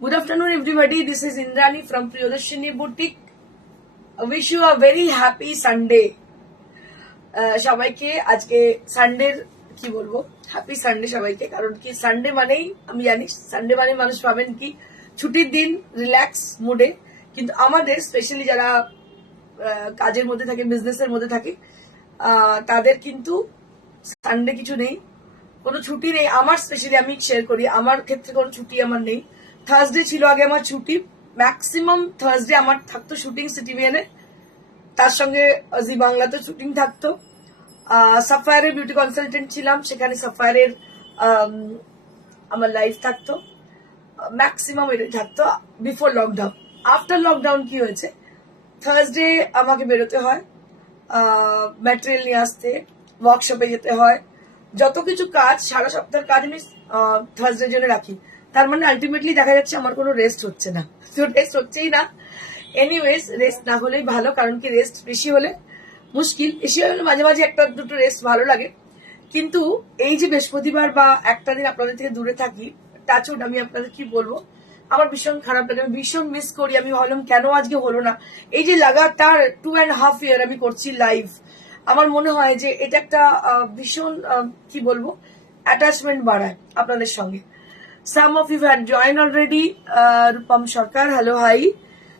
Good afternoon, everybody. This is Indrani from Priyadarshini Boutique. I wish you a very happy Sunday. সবাইকে আজকে সানডের কি বলবো, happy Sunday সবাইকে। কারণ কি সানডে মানেই আমি জানি সানডে মানে মানুষ পাবেন কি ছুটির দিন, রিল্যাক্স মুডে। কিন্তু আমাদের স্পেশালি যারা কাজের মধ্যে থাকে, বিজনেসের মধ্যে থাকে, তাদের কিন্তু সানডে কিছু নেই, কোনো ছুটি নেই। আমার স্পেশালি আমি শেয়ার করি, আমার ক্ষেত্রে কোনো ছুটি আমার নেই। থার্সডে ছিল আগে আমার ছুটি, ম্যাক্সিমাম থার্সডে আমার থাকতো শুটিং সিটিভিএনে, তার সঙ্গে জি বাংলাতে শুটিং থাকতো। সাফায়ারের বিউটি কনসালটেন্ট ছিলাম, সেখানে সাফায়ারের আমার লাইফ থাকতো, ম্যাক্সিমাম এটাই থাকতো বিফোর লকডাউন। আফটার লকডাউন কি হয়েছে, থার্সডে আমাকে বেরোতে হয়, ম্যাটেরিয়াল নিয়ে আসতে, ওয়ার্কশপে যেতে হয়, যত কিছু কাজ সারা সপ্তাহের কাজ আমি থার্সডের জন্য রাখি। তার মানে আলটিমেটলি দেখা যাচ্ছে আমার কোনো রেস্ট হচ্ছে না, তো রেস্ট হচ্ছেই না। এনিওয়েজ, রেস্ট না হলেই ভালো, কারণ কি রেস্ট বেশি হলে মুশকিল। বেশি হলে মাঝে মাঝে একটা দুটো রেস্ট ভালো লাগে, কিন্তু এই যে বৃহস্পতিবার বা একটা দিন আপনাদের থেকে দূরে থাকি, টাচউড আমি আপনাদের কি বলবো, আমার ভীষণ খারাপ লাগে, আমি ভীষণ মিস করি। আমি ভাবলাম কেন আজকে হলো না। এই যে লাগাতার 2.5 year আমি করছি লাইভ, আমার মনে হয় যে এটা একটা ভীষণ কি বলবো অ্যাটাচমেন্ট বাড়ায় আপনাদের সঙ্গে। Some of you had joined already. Rupam Sarkar, hello, hi.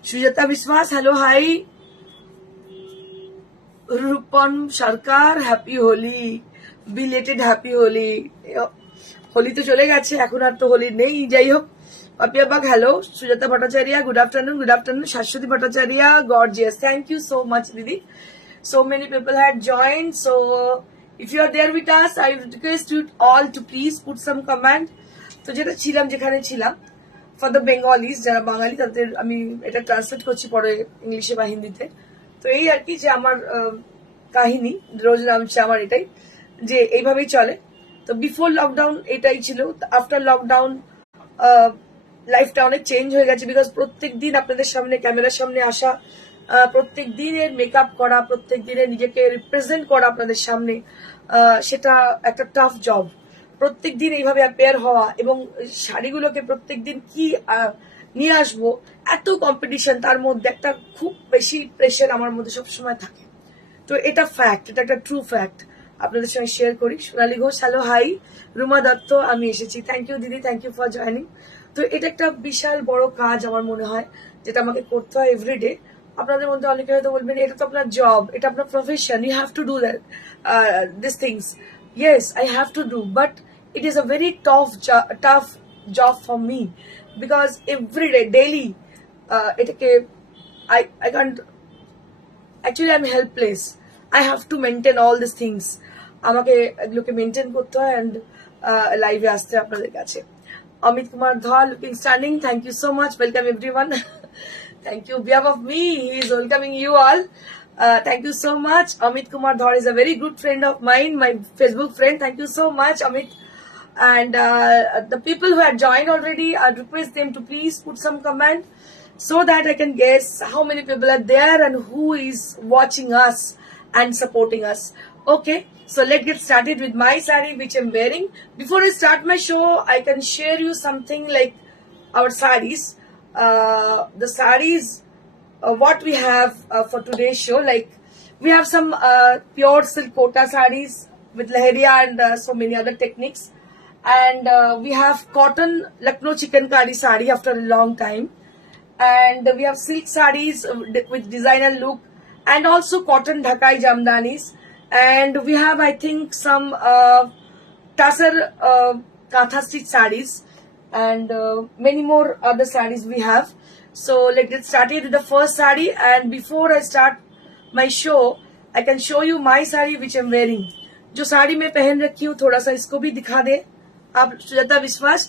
Sujata Biswas, hello, hi. Rupam Sarkar, happy Holi. Belated happy Holi. Holi তো চলে গেছে, এখন আর তো হোলি নেই। যাই হোক, Papiya Bag, hello. Sujata Bhattacharya, good afternoon. Good afternoon. Shashwati Bhattacharya, gorgeous, thank you so much দিদি। So many people had joined. So if you are there with us, I request you all to please put some comment. তো যেটা ছিলাম, যেখানে ছিলাম, for the Bengalis, যারা বাঙালি তাদের আমি এটা ট্রান্সলেট করছি পরে ইংলিশে বা হিন্দিতে। তো এই আর কি যে আমার কাহিনী রোজ নামছে আমার এটাই, যে এইভাবেই চলে। তো বিফোর লকডাউন এটাই ছিল, আফটার লকডাউন লাইফটা অনেক চেঞ্জ হয়ে গেছে। বিকজ প্রত্যেক দিন আপনাদের সামনে ক্যামেরার সামনে আসা, প্রত্যেক দিনের মেকআপ করা, প্রত্যেক দিনের নিজেকে রিপ্রেজেন্ট করা আপনাদের সামনে, সেটা একটা টাফ জব। প্রত্যেক দিন এইভাবে অ্যাপেয়ার হওয়া এবং শাড়িগুলোকে প্রত্যেক দিন কি নিয়ে আসবো, এত কম্পিটিশন, তার মধ্যে একটা খুব বেশি প্রেশার আমার মধ্যে সবসময় থাকে। তো এটা ফ্যাক্ট, এটা একটা ট্রু ফ্যাক্ট, আপনাদের সঙ্গে শেয়ার করি। সোনালী ঘোষ, হ্যালো, হাই। রুমা দত্ত, আমি এসেছি, থ্যাংক ইউ দিদি, থ্যাংক ইউ ফর জয়নিং। তো এটা একটা বিশাল বড় কাজ আমার মনে হয়, যেটা আমাকে করতে হয় এভরিডে। আপনাদের মধ্যে অনেকে হয়তো বলবেন এটা তো আপনার জব, এটা আপনার profession, you have to do that this things. Yes, I have to do, but it is a very tough job for me, because every day, daily, I can't. Actually, I'm helpless. I have to maintain all these things. আমাকে এগুলোকে মেনটেন করতে হয়, অ্যান্ড লাইভে আসতে আপনাদের কাছে। Amit Kumar Dhar, looking stunning, thank you so much, welcome everyone. Thank you. On behalf of me, he is welcoming you all. Thank you so much. Amit Kumar Dhar is a very good friend of mine, my Facebook friend. Thank you so much, Amit. And the people who have joined already, I request them to please put some comment so that I can guess how many people are there and who is watching us and supporting us. Okay, so let's get started with my saree which I'm wearing. Before I start my show, I can share you something like our sarees. The sarees, what we have for today's show, like we have some pure silk kota sarees with lahariya and so many other techniques, and we have cotton Lucknow chikankari saree after a long time, and we have silk sarees with designer look, and also cotton dhakai jamdanis, and we have, I think, some tasar katha stitch sarees, and many more other sarees we have. So let's get started with the first saree, and before I start my show, I can show you my saree which I'm wearing. जो साड़ी मैं पहन रखी हूँ, थोड़ा सा इसको भी दिखा दे आप। सुजाता विश्वास,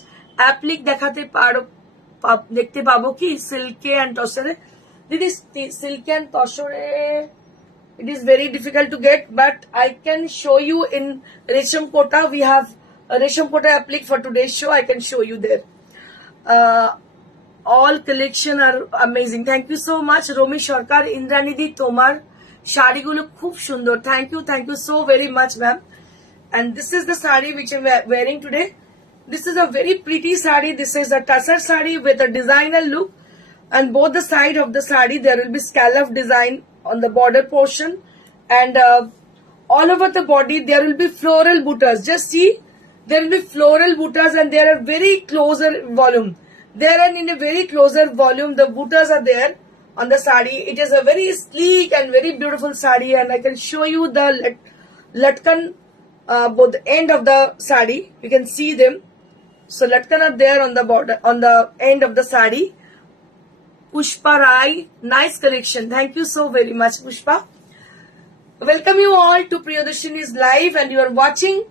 एप्लिक देखाते पारो, देखते पाबो कि सिल्के एंड टसरे। दिस सिल्के एंड टसरे, it is very difficult to get, but I can show you in Resham Kota. We have a Resham Kota applique for today's show. I can show you there. All collection are amazing. Thank you so much, Romi Sarkar. Indranidhi Tomar, শাড়িগুলো খুব সুন্দর, thank you so very much, ma'am. And this is the saree which I'm wearing today. This is a very pretty sari. This is a tussar sari with a designer look, and both the side of the sari there will be scallop design on the border portion, and all over the body there will be floral buttas. Just see, there will be floral buttas, and they are very closer volume. They are in a very closer volume. The buttas are there on the sari. It is a very sleek and very beautiful sari, and I can show you the latkan, both the end of the sari. You can see them. So latkan are there on the border, on the end of the sari. Pushpa Rai, nice collection. Thank you so very much, Pushpa. Welcome you all to Priyadarshini's live, and you are watching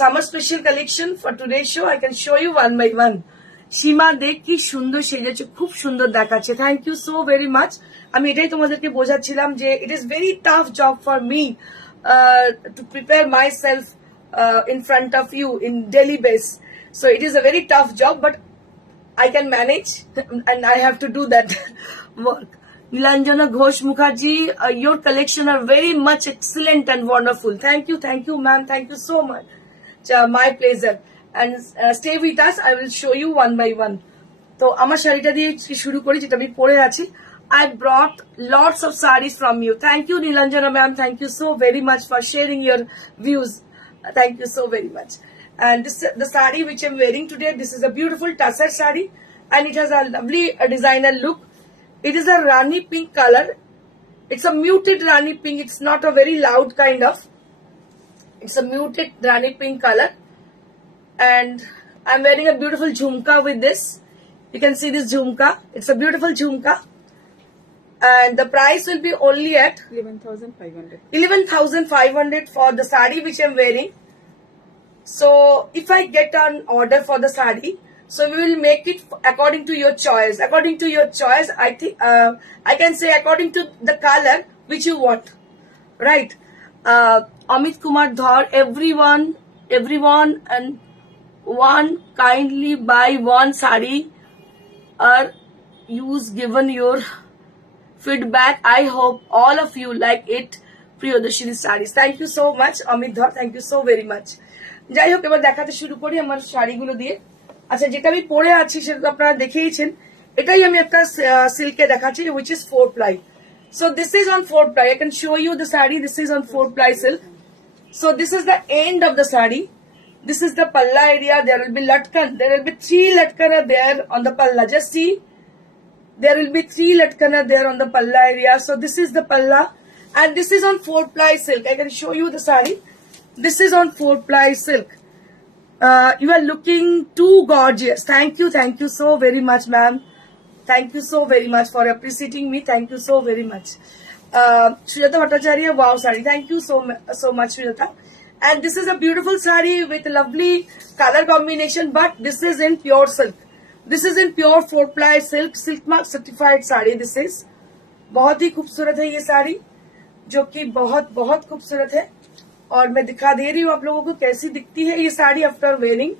summer special collection for today's show. I can show you one by one. Seema দেখ কি সুন্দর সেজেছে, খুব সুন্দর দেখাচ্ছে। Thank you so very much. আমি এটাই তোমাদেরকে বোঝাচ্ছিলাম যে it is very tough job for me to prepare myself in front of you in daily base. So it is a very tough job, but I can manage and I have to do that work. Nilanjana Ghosh Mukherjee, your collection are very much excellent and wonderful. Thank you ma'am, thank you so much. My pleasure. And stay with us, I will show you one by one. তো আমার শাড়িটা দিয়ে শুরু করি, যেটা আমি পরে আছি। I brought lots of sarees from you. Thank you Nilanjana ma'am, thank you so very much for sharing your views. Thank you so very much. And this the sari which I'm wearing today. This is a beautiful tussar sari, and it has a lovely designer look. It is a rani pink color. It's a muted rani pink. It's not a very loud kind of. It's a muted rani pink color, and I'm wearing a beautiful jhumka with this. You can see this jhumka. It's a beautiful jhumka, and the price will be only at 11,500. 11,500 for the sari which I'm wearing. So if I get an order for the sari, so we will make it according to your choice. According to your choice, I think I can say according to the color which you want, right? Amit Kumar Dhar, everyone, and one kindly buy one sari or use given your feedback. I hope all of you like it. Priyadarshini sarees. Thank you so much, Amit Dhar. Thank you so very much. যাই হোক, এবার দেখাতে শুরু করি আমার শাড়িগুলো দিয়ে। আচ্ছা, যেটা আমি পরে আছি সেটা তো আপনারা দেখেইছেন। এটাই আমি একটা সিল্কে দেখাচ্ছি, which is 4-ply. So this is on 4-ply. I can show you the sari. This is on 4-ply silk. So this is the end of the sari. This is the palla area. There will be latkan. There will be 3 latkan there on the palla. Just see. There will be 3 latkana there on the palla area. So this is the palla, and this is on 4-ply silk. I can show you the sari. This is on 4-ply silk. You are looking too gorgeous. Thank you so very much, ma'am. Thank you so very much for appreciating me. Thank you so very much. Sujata Bhattacharya, wow sari. Thank you so much, Sujata. And this is a beautiful sari with lovely color combination, but this is in pure silk. This is in pure 4-ply silk, silk mark certified sari. This is बहुत ही खूबसूरत है ये साड़ी, जो कि बहुत खूबसूरत है, और मैं दिखा दे रही हूँ आप लोगों को कैसी दिखती है ये साड़ी आफ्टर वेयरिंग।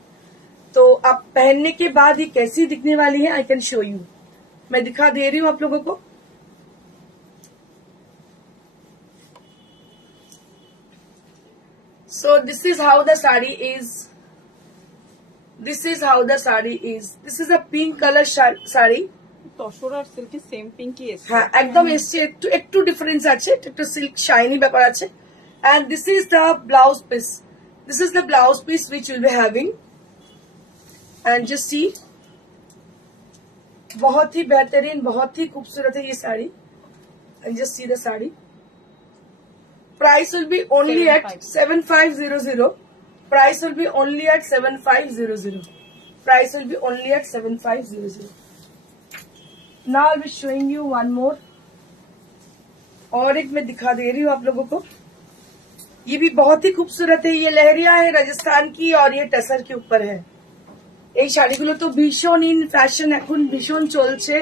तो आप पहनने के बाद ये कैसी दिखने वाली है, आई कैन शो यू। मैं दिखा दे रही हूँ आप लोगों को। So this is how the sari is. This is how the sari is. This is a pink color sari. Tussar আর সিল্কি সেম পিঙ্কই এসছে। হ্যাঁ, একদম এসছে, একটু ডিফারেন্স আছে, একটু সিল্ক শাইনি ব্যাপার আছে। And this is the blouse piece. This is the blouse piece which we'll be having. And just see, बहुत ही बेहतरीन, बहुत ही खूबसूरत है ये sari. And just see the sari. Price will be only at 7500. Price will be only at 7500. Price will be only at 7500. Now I'll be showing you one more. और एक मैं दिखा दे रही हूँ आप लोगों को। ये भी बहुत ही खूबसूरत है। ये लहरिया है राजस्थान की, और ये टसर के ऊपर है। এই শাড়িগুলো তো ভীষণ ইন ফ্যাশন, এখন ভীষণ চলছে।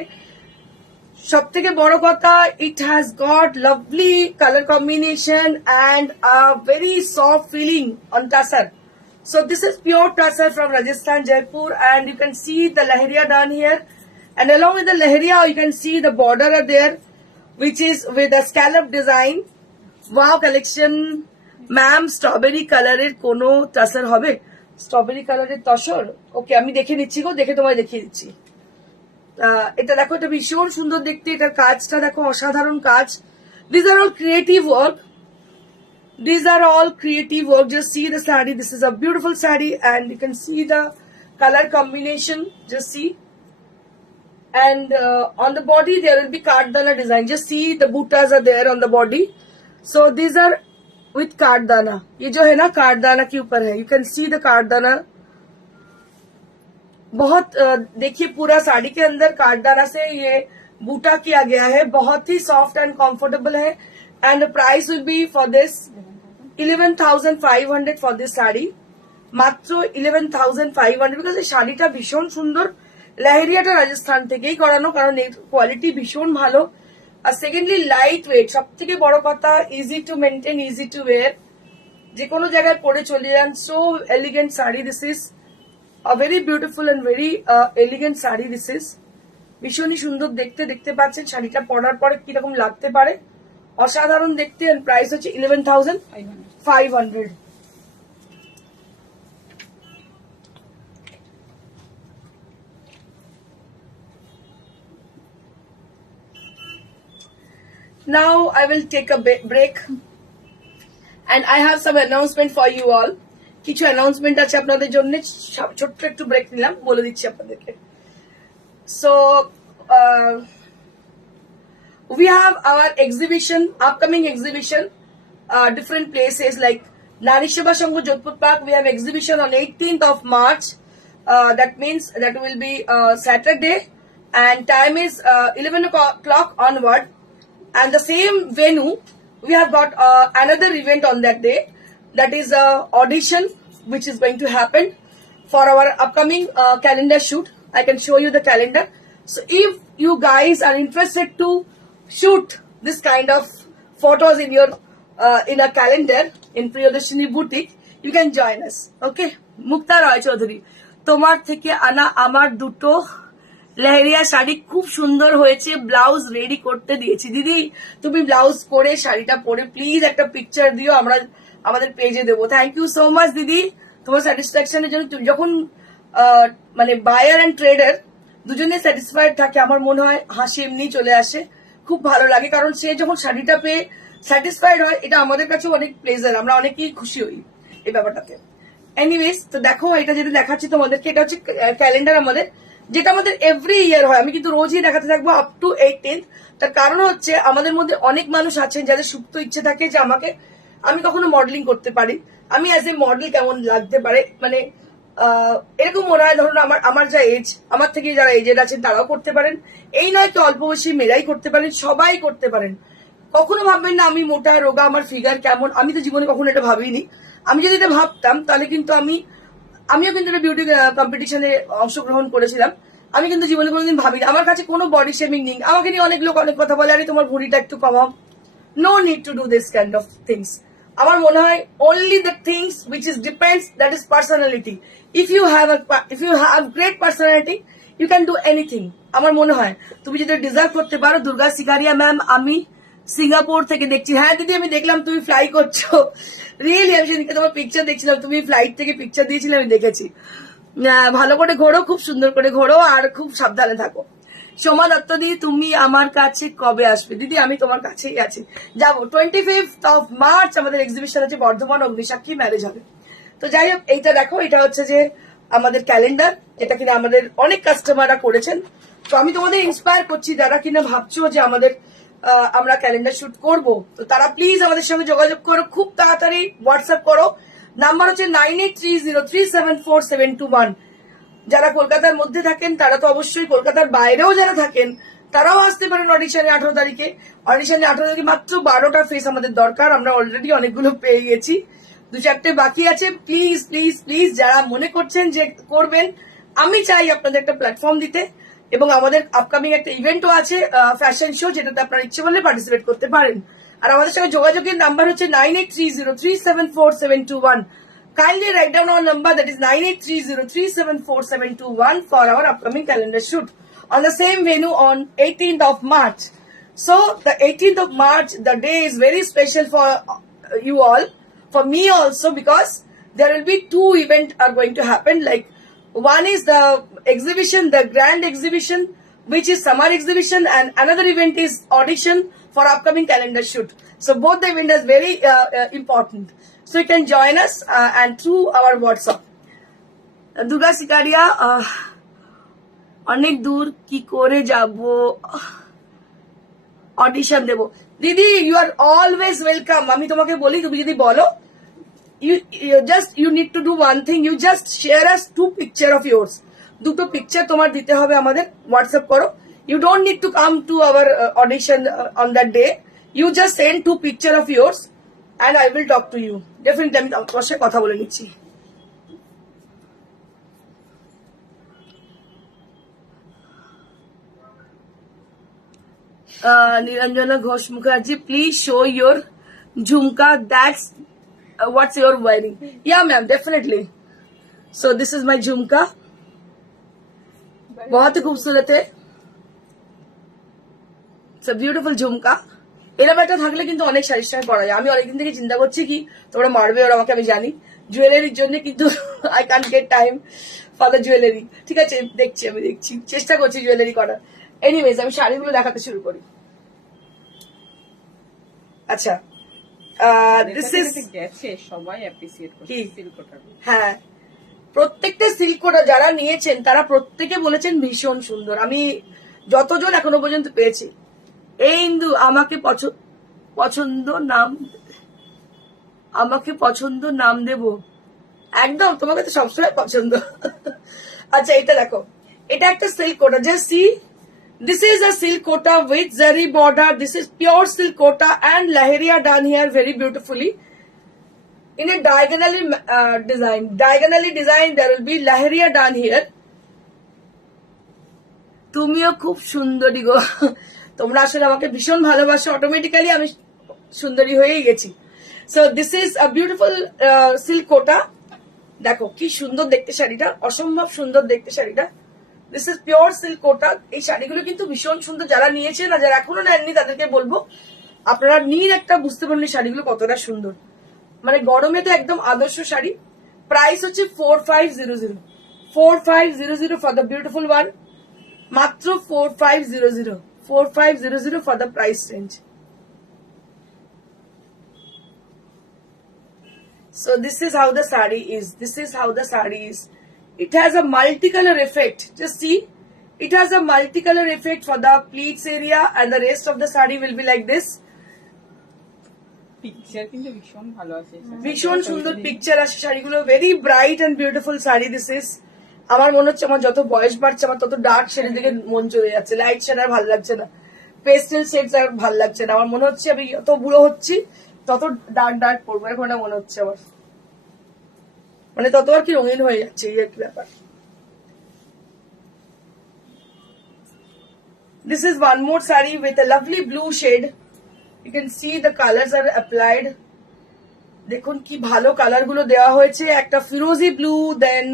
সব থেকে বড় কথা, it has got lovely color combination and a very soft feeling on tussar. So this is pure tussar from Rajasthan, Jaipur, and you can see the lahariya down here, and along with the lahariya you can see the border are there, which is with a scallop design. Wow collection, ma'am, strawberry color এর কোনো tussar হবে? স্ট্রবেরি কালারের তসর। ওকে, আমি দেখে নিচ্ছি গো, দেখে তোমায় দেখিয়ে দিচ্ছি। এটা দেখো, এটা ভীষণ সুন্দর দেখতে, এটার কাজটা দেখো, অসাধারণ কাজ। This are all creative work, these are all creative work. Just see the saree, this is a beautiful saree, and you can see the color combination, just see. And on the body there will be kardana design, just see the buttas are there on the body. So these are with kardana, ये जो है ना kardana के ऊपर है, you can see the kardana. बहुत देखिए पूरा साड़ी के अंदर कार्डाना से ये बूटा किया गया है, बहुत ही सॉफ्ट एंड कंफर्टेबल है। And the price will B for this 11,500 for this sari, মাত্র 11,500, বিকজ এই শাড়িটা ভীষণ সুন্দর। লেহেরিয়াটা রাজস্থান থেকেই করানো, কারণ এর কোয়ালিটি ভীষণ ভালো। আর সেকেন্ডলি লাইট ওয়েট, সব থেকে বড় কথা, easy to maintain, easy to wear, যে কোনো জায়গায় পরে চলে যান। So elegant sari, this is a very beautiful and very elegant sari, this is ভীষণই সুন্দর দেখতে। দেখতে পাচ্ছেন শাড়িটা পরার পরে কিরকম লাগতে পারে, অসাধারণ দেখতে। এন্ড প্রাইস হচ্ছে 11,500। Now I will take a break and I have some announcement for you all. কিছু অ্যানাউন্সমেন্ট আছে আপনাদের জন্য, ছোট্ট একটু ব্রেক নিলাম, বলে দিচ্ছি আপনাদেরকে। So we have our exhibition, upcoming exhibition, different places like Nari Seva Sangh Jodhpur Park. We have exhibition on 18th of March. That means that will be Saturday, and time is 11 o'clock onward. And the same venue, we have got another event on that day. That is audition, which is going to happen for our upcoming calendar shoot. I can show you the calendar. So if you guys are interested to shoot this kind of photos in a calendar in Priyadarshini Boutique, you can join us. Okay, Mukta Roy Chaudhary, তোমার থেকে আনা আমার দুটো লেহেরিয়া শাড়ি খুব সুন্দর হয়েছে, blouse ready করতে দিয়েছি। দিদি তুমি ব্লাউজ করে শাড়িটা পরে প্লিজ একটা পিকচার দিও, আমরা আমাদের পেজে দেবো। থ্যাংক ইউ সো মাচ দিদি, তোমার স্যাটিসফ্যাকশনের জন্য। তুমি যখন মানে বায়ার এন্ড ট্রেডার দুজনে স্যাটিসফাইড থাকে, আমার মনে হয় হাসি এমনি চলে আসে, খুব ভালো লাগে। কারণ সে যখন শাড়িটা পেয়ে স্যাটিসফাইড হয়, এটা আমাদের কাছে অনেক প্লেজার, আমরা অনেকেই খুশি হই এই ব্যাপারটাতে। এনিওয়েজ, তো দেখো এটা যেটা দেখাচ্ছি তোমাদেরকে, এটা হচ্ছে ক্যালেন্ডার আমাদের, যেটা আমাদের এভরি ইয়ার হয়। আমি কিন্তু রোজই দেখাতে থাকবো আপ টু 18th। তার কারণ হচ্ছে আমাদের মধ্যে অনেক মানুষ আছেন যাদের সুপ্ত ইচ্ছে থাকে যে আমি কখনো মডেলিং করতে পারি, আমি অ্যাজ এ মডেল কেমন লাগতে পারে, মানে এরকম মনে হয়। ধরুন আমার যা এজ, আমার থেকে যারা এজেড আছেন তারাও করতে পারেন, এই নয় তো অল্প বয়সী মেয়েরাই করতে পারেন, সবাই করতে পারেন। কখনো ভাববেন না আমি মোটা রোগা, আমার ফিগার কেমন, আমি তো জীবনে কখনো এটা ভাবিনি। আমি যদি এটা ভাবতাম তাহলে কিন্তু আমিও কিন্তু একটা বিউটি কম্পিটিশনে অংশগ্রহণ করেছিলাম। আমি কিন্তু জীবনে কোনোদিন ভাবিনি। আমার কাছে কোনো বডি শেমিং নেই। আমাকে নিয়ে অনেক লোক অনেক কথা বলে, আরে তোমার ভুঁড়িটা একটু কমাও। No need to do this kind of things. আমার মনে হয় only the things which is depends, that is personality. If you have great personality, you can do anything. আমার মনে হয় তুমি যদি ডিজার্ভ করতে পারো। দুর্গা সিকারিয়া ম্যাম, আমি সিঙ্গাপুর থেকে দেখছি। হ্যাঁ দিদি, আমি দেখলাম তুমি ফ্লাই করছো, রিয়েলি। আমি সেদিকে তোমার পিকচার দেখছিলাম, তুমি ফ্লাইট থেকে পিকচার দিয়েছিলে, আমি দেখেছি। ভালো করে ঘোরো, খুব সুন্দর করে ঘোরো, আর খুব সাবধানে থাকো। সোমা দত্ত দিদি, তুমি আমার কাছে কবে আসবে? দিদি আমি তোমার কাছেই আছি, যাবো। 25th of March আমাদের এক্সিবিশন আছে, বর্ধমান অগ্নিসাক্ষী ম্যারেজ হবে। তো যাই হোক, এইটা দেখো, এটা হচ্ছে যে আমাদের ক্যালেন্ডার, যেটা কিনা আমাদের অনেক কাস্টমাররা করেছেন। তো আমি তোমাদের ইন্সপায়ার করছি, যারা কিনা ভাবছো যে আমরা ক্যালেন্ডার শুট করব, তো তারা প্লিজ আমাদের সঙ্গে যোগাযোগ করো, খুব তাড়াতাড়ি হোয়াটসঅ্যাপ করো। নাম্বার হচ্ছে 9830374721। যারা কলকাতার মধ্যে থাকেন তারা তো অবশ্যই, কলকাতার বাইরেও যারা থাকেন তারাও আসতে পারেন অডিশনে 18 তারিখে। অডিশনে 18 তারিখে মাত্র 12টা ফেস আমাদের দরকার, আমরা অলরেডি অনেকগুলো পেয়ে গেছি, 2-4টে বাকি আছে। প্লিজ প্লিজ প্লিজ যারা মনে করছেন যে করবেন, আমি চাই আপনাদের একটা প্ল্যাটফর্ম দিতে। এবং আমাদের আপকামিং একটা ইভেন্টও আছে, ফ্যাশন শো, যেটাতে আপনারা ইচ্ছে করলে পার্টিসিপেট করতে পারেন। আর আমাদের সঙ্গে যোগাযোগের নাম্বার হচ্ছে 9830374721। Kindly write down our number, that is 9830374721 for our upcoming calendar shoot on the same venue on 18th of March. So the 18th of March, the day is very special for you all, for me also, because there will be 2 events are going to happen. Like one is the exhibition, the grand exhibition, which is summer exhibition, and another event is audition for upcoming calendar shoot. So both the events are very important. So you can join us and through our WhatsApp. Durga শিকারিয়া, অনেক দূর কি করে যাব, অডিশন দেব। দিদি you are always welcome. আমি তোমাকে বলি, তুমি যদি বলো, you need to do one thing, you just share us 2 picture of yours. দুটো পিকচার তোমার দিতে হবে আমাদের, হোয়াটসঅ্যাপ করো। You don't need to come to our audition on that day. You just send 2 picture of yours and I will talk to you. Definitely আমি তোমার সাথে কথা বলে নিচ্ছি। Niranjana Ghosh Mukherjee, please show your jhumka. That's what's your wearing. Yeah, ma'am, definitely. So this is my jhumka. बहुत ही खूबसूरत है। It's a beautiful jhumka. এরকম একটা থাকলে কিন্তু অনেক শাড়ির সঙ্গে পরা যায়। আমি অনেকদিন থেকে চিন্তা করছি কি তোমরা মারবে ওরা আমাকে, আমি জানি, জুয়েলারির জন্য, কিন্তু I can't gate time for the jewellery. ঠিক আছে, আমি দেখছি, চেষ্টা করছি জুয়েলারি করার। এনিওয়েজ আমি শাড়িগুলো দেখাতে শুরু করি। আচ্ছা, দিস ইজ গেছে, সবাই অ্যাপ্রিসিয়েট করছে সিল্কটা। হ্যাঁ, প্রত্যেকটা সিল্কটা যারা নিয়েছেন তারা প্রত্যেকে বলেছেন ভীষণ সুন্দর। আমি যতজন এখনো পর্যন্ত পেয়েছি। এই ইন্দু, আমাকে পছন্দ নাম দেব। একদম, তোমাকে তো সবসময় পছন্দ। আচ্ছা, এটা দেখো, এটা একটা silk Kota. Just see, this is a silk kota with zari border. This is pure silk kota and laheria done here very beautifully in a diagonally design. There will be laheria done here. তুমিও খুব সুন্দরী গো। তোমরা আসলে আমাকে ভীষণ ভালোবাসো, অটোমেটিক্যালি আমি সুন্দরী হয়েই গেছি। So this is a beautiful silk Kota. দেখো কি সুন্দর দেখতে শাড়িটা, অসম্ভব সুন্দর দেখতে শাড়িটা। This is pure silk Kota. এই শাড়িগুলো কিন্তু ভীষণ সুন্দর। যারা নিয়েছেন আর যারা এখনো নেননি তাদেরকে বলবো, আপনারা নিন, একটা বুঝতে পারবেন শাড়িগুলো কতটা সুন্দর। মানে গরমে তো একদম আদর্শ শাড়ি। প্রাইস হচ্ছে 4500 4500 ফর দ্য বিউটিফুল ওয়ান। মাত্র 4500 for the price range. So this is how the saree is. It has a multicolor effect. Just see, it has a multicolor effect for the pleats area, and the rest of the saree will be like this. Picture কিন্তু ভীষণ ভালো আছে, ভীষণ সুন্দর picture আসে শাড়িগুলো। Very bright and beautiful sari this is. আমার মনে হচ্ছে আমার যত বয়স বাড়ছে আমার তত ডার্ক শেডের দিকে মন চলে যাচ্ছে। লাইট শেড আর ভালো লাগছে না, পেস্টেল শেডস আর ভালো লাগছে না। আমার মনে হচ্ছে আমি যত বুড়ো হচ্ছি তত ডার্ক পড়বো, এখন মনে হচ্ছে আমার, মানে তত আর কি রঙিন হয়ে যাচ্ছে, এই একটা ব্যাপার। This is one more saree with a lovely blue shade. You can see the colors are applied. দেখুন কি ভালো কালার গুলো দেওয়া হয়েছে। একটা ফিরোজি blue, then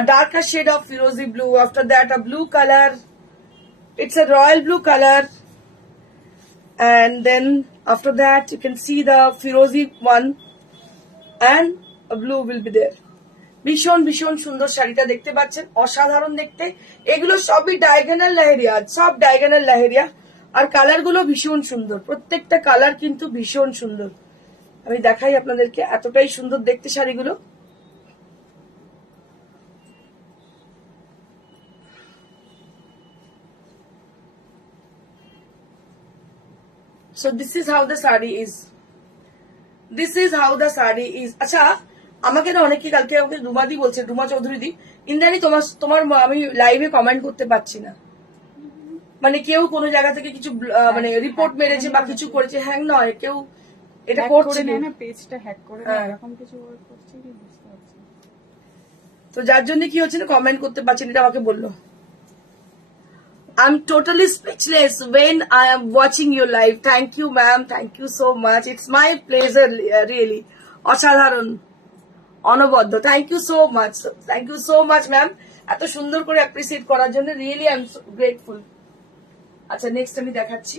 a darker shade of firozi blue, after that a blue color, it's a royal blue color, and then after that you can see the firozi one and a blue will be there. ভীষণ ভীষণ সুন্দর শাড়িটা দেখতে পাচ্ছেন, অসাধারণ দেখতে। এগুলো সবই ডায়াগোনাল লাহেরিয়া, সব ডায়াগোনাল লাহেরিয়া, আর কালার গুলো ভীষণ সুন্দর। প্রত্যেকটা কালার কিন্তু ভীষণ সুন্দর। আমি দেখাই আপনাদেরকে, এতটাই সুন্দর দেখতে শাড়িগুলো। So this is how the saree is. আচ্ছা, আমাকে না অনেকে কালকে আমাকে রুমাদি বলছে, রুমা চৌধুরী দি, ইন্দ্রাণী তোমার আমি লাইভে কমেন্ট করতে পারছি না। মানে কেউ কোনো জায়গা থেকে কিছু মানে রিপোর্ট মেরেছে বা কিছু করেছে, হ্যাং নয়, কেউ এটা করছে না, পেজটা হ্যাক করে এরকম কিছু করছে কি বুঝতে পারছি। তো যার জন্য কি হচ্ছে না, কমেন্ট করতে পারছি না, এটা আমাকে বললো। I'm totally speechless when I am watching your live. Thank you, ma'am. Thank you so much. It's my pleasure, really. অসাধারণ, অনবদ্য। Thank you so much. Thank you so much, ma'am. এত সুন্দর করে অ্যাপ্রিসিয়েট করার জন্য রিয়েলি আই এম গ্রেটফুল। আচ্ছা, নেক্সট আমি দেখাচ্ছি।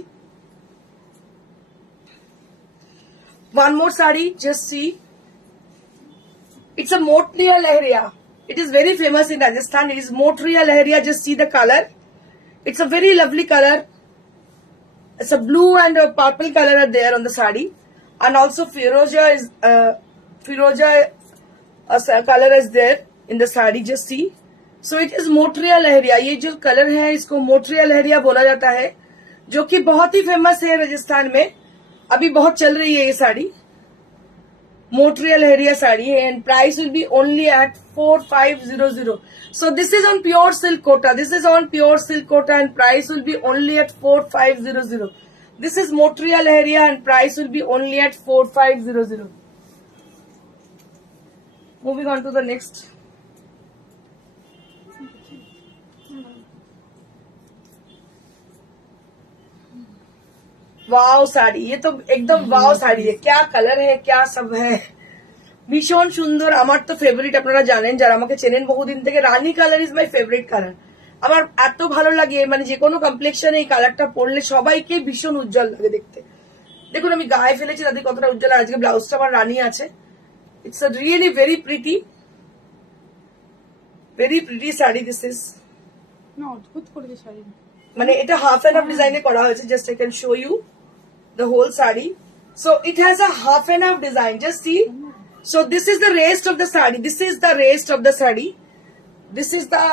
One more saree, just see. It's a Motriya Lahariya. It is very famous in Rajasthan. It is Motriya Lahariya. Just see the color. It's a very lovely color. It's a blue and a purple color are there on the sari, and also Firoja color is there in the sari. Just see. So it is Motriya Lahariya. ये जो कलर है इसको Motriya Lahariya बोला जाता है, जो कि बहुत ही फेमस है राजस्थान में. अभी बहुत चल रही है ये साड़ी. Motriya Lahariya साड़ी है, and price will be only at 4500. So this is on pure silk kota. This is on pure silk kota, and price will be only at 4500. This is Motriya Lahariya, and price will be only at 4500. Moving on to the next. वाव साड़ी, ये तो एकदम वाव साड़ी है. क्या कलर है, क्या सब है, ভীষণ সুন্দর. আমার তো ফেভারিট, আপনারা জানেন যারা আমাকে চেনেন বহুদিন থেকে, rani colour is my favourite colour. আমার এত ভালো লাগে, মানে যে কোনো কমপ্লেক্সনে এই কালারটা পরলে সবাইকে ভীষণ উজ্জ্বল লাগে দেখতে. দেখুন আমি গায়ে ফেলেছি তাদের কতটা উজ্জ্বল. আজকে ব্লাউজটা আমার রানী আছে. It's a really very pretty sari. This is না অদ্ভুত করেছে শাড়ি. মানে এটা হাফ এন্ড হাফ ডিজাইনে করা হয়েছে. Just I can show you the whole sari. So it has a half and half design. Just see. So this is the waist of the sari. This is the waist of the sari. This is the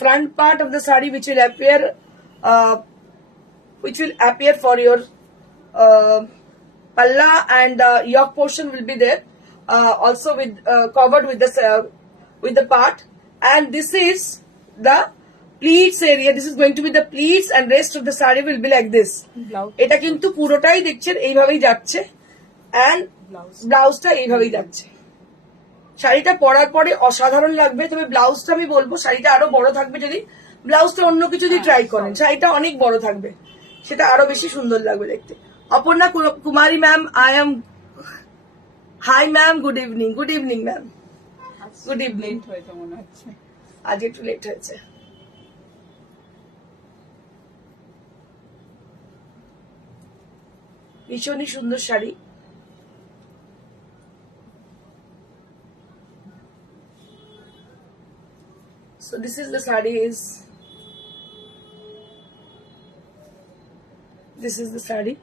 front part of the sari, which will appear for your palla, and yoke portion will be there, also with covered with the part. And this is the pleats area. This is going to be the pleats, and rest of the saree will be like this. এটা কিন্তু পুরোটাই দেখছেন এইভাবেই যাচ্ছে, and ব্লাউজটা এইভাবেই যাচ্ছে. শাড়িটা পরার পরে অসাধারণ লাগবে. তবে ব্লাউজটা আমি বলবো শাড়িটা আরো বড় থাকবে. যদি ব্লাউজটা অন্য কিছু দিয়ে ট্রাই করেন, শাড়িটা অনেক বড় থাকবে, সেটা আরো বেশি সুন্দর লাগবে দেখতে. Aparna Kumari ma'am, I am hi ma'am, good evening. Good evening ma'am, good evening. হয়েছে মনে হচ্ছে আজ একটু লেট হয়েছে. ভীষণই সুন্দর sari. So this is the saree. This is the saree.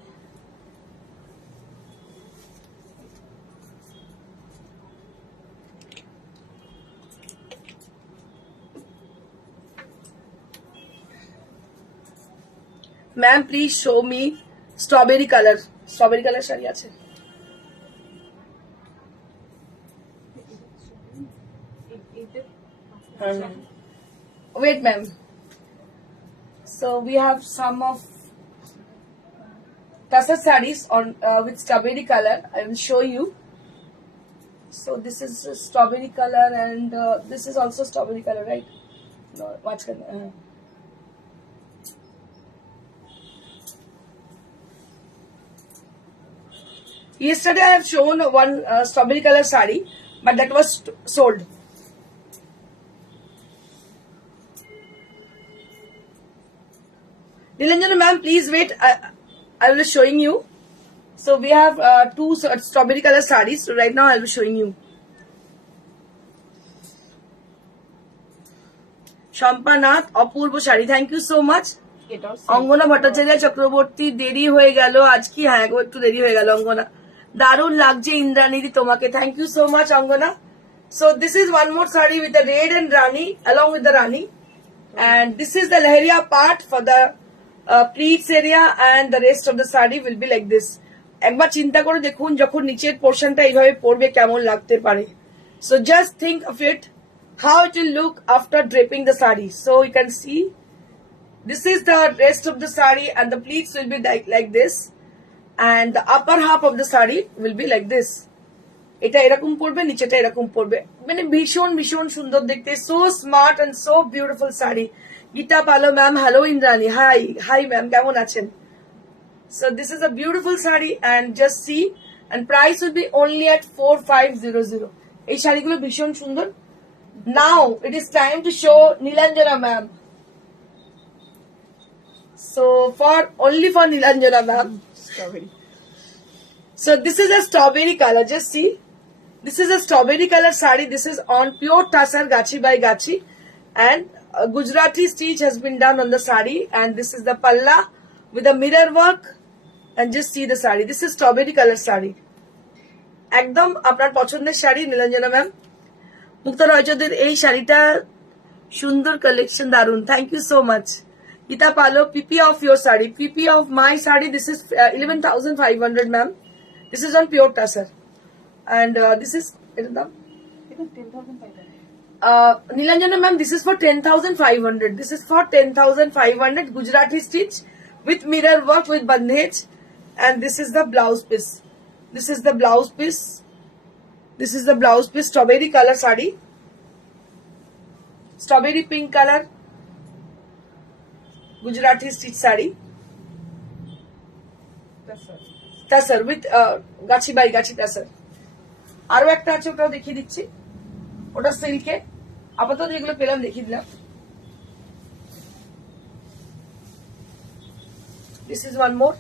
Ma'am, please show me strawberry color. Strawberry color sari আছে. Wait, ma'am. So we have some of tussar sarees on with strawberry color. I will show you. So this is strawberry color, and this is also strawberry color, right? No, much color. Yesterday I have shown one strawberry color saree, but that was sold. Nilanjana ma'am, please wait. I will be showing you. So we have two strawberry color sarees. So right now I will be showing you. Shampanath, Apurbo Shari, thank you so much. অঙ্গনা ভট্টাচার্য চক্রবর্তী, দেরি হয়ে গেল আজ কি? হ্যাঁ গো, একটু দেরি হয়ে গেল অঙ্গনা. দারুণ লাগছে ইন্দ্রাণীদি তোমাকে. Thank you so much Angana. So this is one more sari with the red and Rani, along with the Rani, and this is the lahariya part for the pleats area, and the rest of the saree will be like this. একবার চিন্তা করে দেখুন যখন নিচের পোর্শনটা এইভাবে পড়বে কেমন লাগতে পারে. So just think of it, how it will look after draping the saree. So you can see this is the rest of the saree, and the pleats will be like this, and the upper half of the saree will be like this. এটা এরকম পড়বে, নিচেটা এরকম পড়বে, মানে ভীষণ ভীষণ সুন্দর দেখতে. So smart and so beautiful sari. Geeta Pal ma'am, hello Indrani, hi ma'am, কেমন আছেন? So this is a beautiful sari, and just see, and price will be only at 4500. এই শাড়িগুলো ভীষণ সুন্দর. Now it is time to show Nilanjana ma'am. So only for Nilanjana ma'am. Strawberry. So this is a strawberry color. Just see. This is a strawberry color sari. This is on pure tassar Gachi by Gachi, and Gujarati stitch has been done on the sari. And this is the palla with a mirror work. And just see the sari. This is strawberry color sari. একদম আপনার পছন্দের শাড়ি Nilanjana ma'am. Mukta রয়চৌধুরীর এই শাড়িটা সুন্দর collection, দারুন, thank you so much. Geeta Pal, PP of your sari, PP of my sari, this is 11,500 ma'am. This is on pure tussar and this is এটার দাম এটা 10,500 Nilanjana ma'am, this is for 10,500. This is for 10,500 Gujarati stitch with mirror work with bandhej, and this is the blouse piece. This is the blouse piece. This is the blouse piece. Strawberry color sari, strawberry pink color Gujarati stitch sari. Tassar with Gachi by Gachi tassar. আরো একটা আছে, ওটাও দেখিয়ে দিচ্ছি। ওটা সিল্কে, আপাতত যেগুলো পেলাম দেখিয়ে দিলাম। দিস ইজ ওয়ান মোর,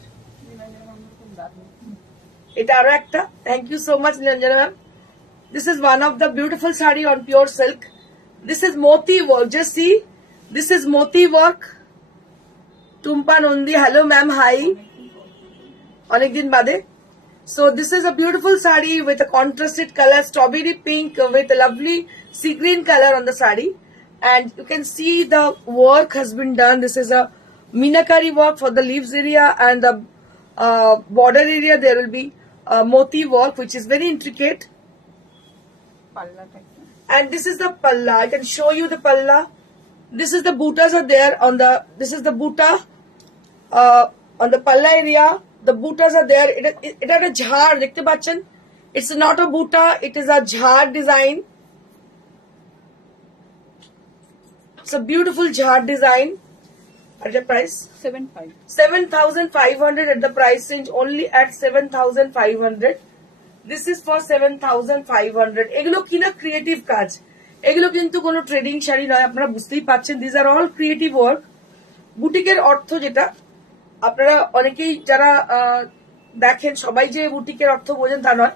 এটা আরো একটা। Thank you so much Nilanjana ma'am. This is one of the beautiful sari on pure silk. This is moti work, just see, this is moti work. Tumpa Nandi, hello ma'am, hi, অনেকদিন বাদে। So this is a beautiful sari with a contrasted color, strawberry pink with a lovely sea green color on the sari, and you can see the work has been done. This is a meenakari work for the leaves area, and the border area there will be moti work, which is very intricate. পাল্লা type. And this is the palla. I can show you the palla. This is the buttas are there on the. This is the butta on the palla area. The buttas are there. It had a jhar, dekhte pacchen. It's not a butta, it is a jhar design. It's a beautiful jhar design. At the price 7,500 7,500 at the price range, only at 7,500. This is for 7,500. এগুলো কিনা ক্রিয়েটিভ কাজ, এগুলো কিন্তু কোনো ট্রেডিং শাড়ি নয়, আপনারা বুঝতেই পাচ্ছেন। This are all creative work. বুটিকের অর্থ যেটা, আপনারা অনেকেই যারা দেখেন সবাই যে বুটিকের অর্থ বোঝেন তা নয়,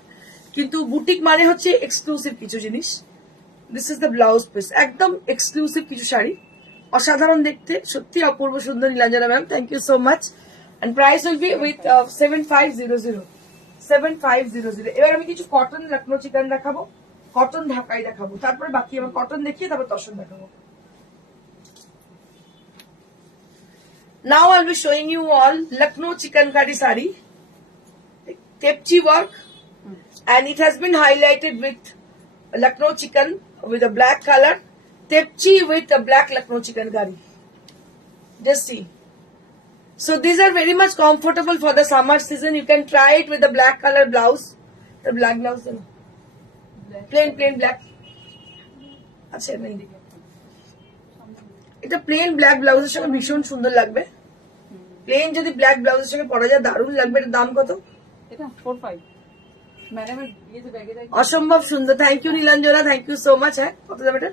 কিন্তু বুটিক মানে হচ্ছে এক্সক্লুসিভ কিছু জিনিস। This is the blouse piece, একদম এক্সক্লুসিভ কিছু শাড়ি, অসাধারণ দেখতে, সত্যি অপূর্ব সুন্দর Nilanjana ma'am, thank you so much. And price will be with 7,500 7,500। এবার আমি কিছু কটন লখনৌ চিকন দেখাবো, কটন ঢাকাই দেখাবো, তারপরে বাকি আমার কটন দেখিয়ে তারপর তসর দেখাবো। Now I'll be showing you all Lucknow chikankari sari, tepchi work, and it has been highlighted with Lucknow chicken with a black color, tepchi with a black Lucknow chikankari. Just see. So these are very much comfortable for the summer season. You can try it with the black color blouse. The black blouse, no? Plain black. আচ্ছা নেই, এটা plane black ব্লাউজের সঙ্গে ভীষণ সুন্দর লাগবে। প্লেন যদি ব্ল্যাক ব্লাউজের সঙ্গে পরা যায় দারুণ লাগবে। এটার দাম কত? এটা 4,500 ম্যাডামের এই যে ব্যাগে রাখি। অসম্ভব সুন্দর, thank you Nilanjana, thank you so much. হ্যাঁ, কত দাম এটা?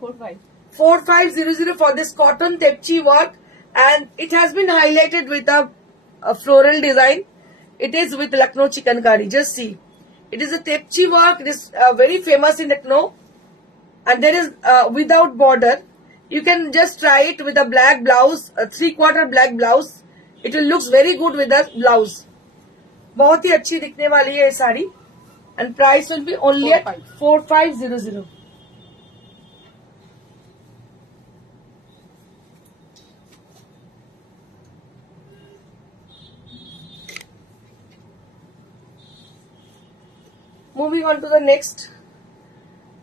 4,500 4,500 for this cotton tepchi work, and it has been highlighted with a floral design. It is with Lucknow chikankari. Just see, it is a tepchi work. It is very famous in Lucknow, and there is without border. You can just try it with a black blouse, a 3/4 black blouse. It will looks very good with the blouse. बहुत ही अच्छी दिखने वाली है ये sari, and price will be only at 4,500. Moving on to the next.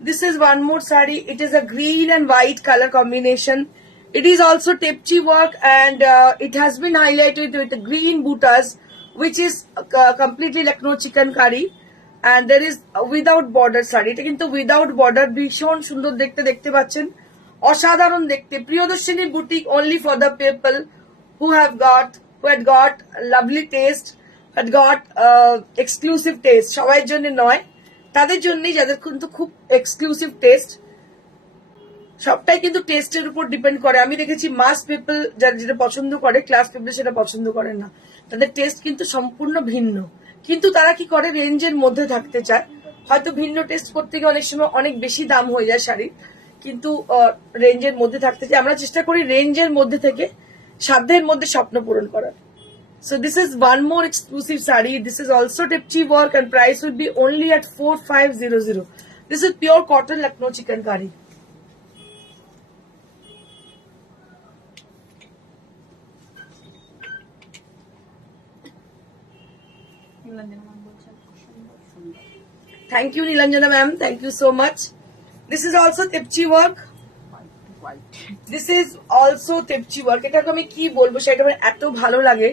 This is one more sari. It is a green and white color combination. It is also tepchi work, and it has been highlighted with the green buttas, which is completely Lucknow chikankari, and there is without border sari. এটা কিন্তু without border, ভীষণ সুন্দর দেখতে, দেখতে পাচ্ছেন, অসাধারণ দেখতে। Priyadarshini boutique, only for the people who had got lovely taste, had got exclusive taste. সবার জন্য নয়, তাদের জন্যই যাদের কিন্তু খুব এক্সক্লুসিভ টেস্ট। সবটাই কিন্তু টেস্টের উপর ডিপেন্ড করে। আমি দেখেছি মাস পিপল যারা যেটা পছন্দ করে, ক্লাস পিপল সেটা পছন্দ করে না, তাদের টেস্ট কিন্তু সম্পূর্ণ ভিন্ন। কিন্তু তারা কি করে, রেঞ্জের মধ্যে থাকতে চায়। হয়তো ভিন্ন টেস্ট করতে গিয়ে অনেক সময় অনেক বেশি দাম হয়ে যায় শাড়ির, কিন্তু রেঞ্জের মধ্যে থাকতে চাই। আমরা চেষ্টা করি রেঞ্জের মধ্যে থেকে সাধ্যের মধ্যে স্বপ্ন পূরণ করার। So this is one more exclusive saree. This is also Tipchi work and price will be only at 4500. This is pure cotton Lucknow chikankari. Nilanjana ম্যাম বলছেন সুন্দর সুন্দর। Thank you Nilanjana ma'am. Thank you so much. This is also Tipchi work. White This is also Tipchi work. এটাকে আমি কি বলবো, সেটা আমার এত ভালো লাগে,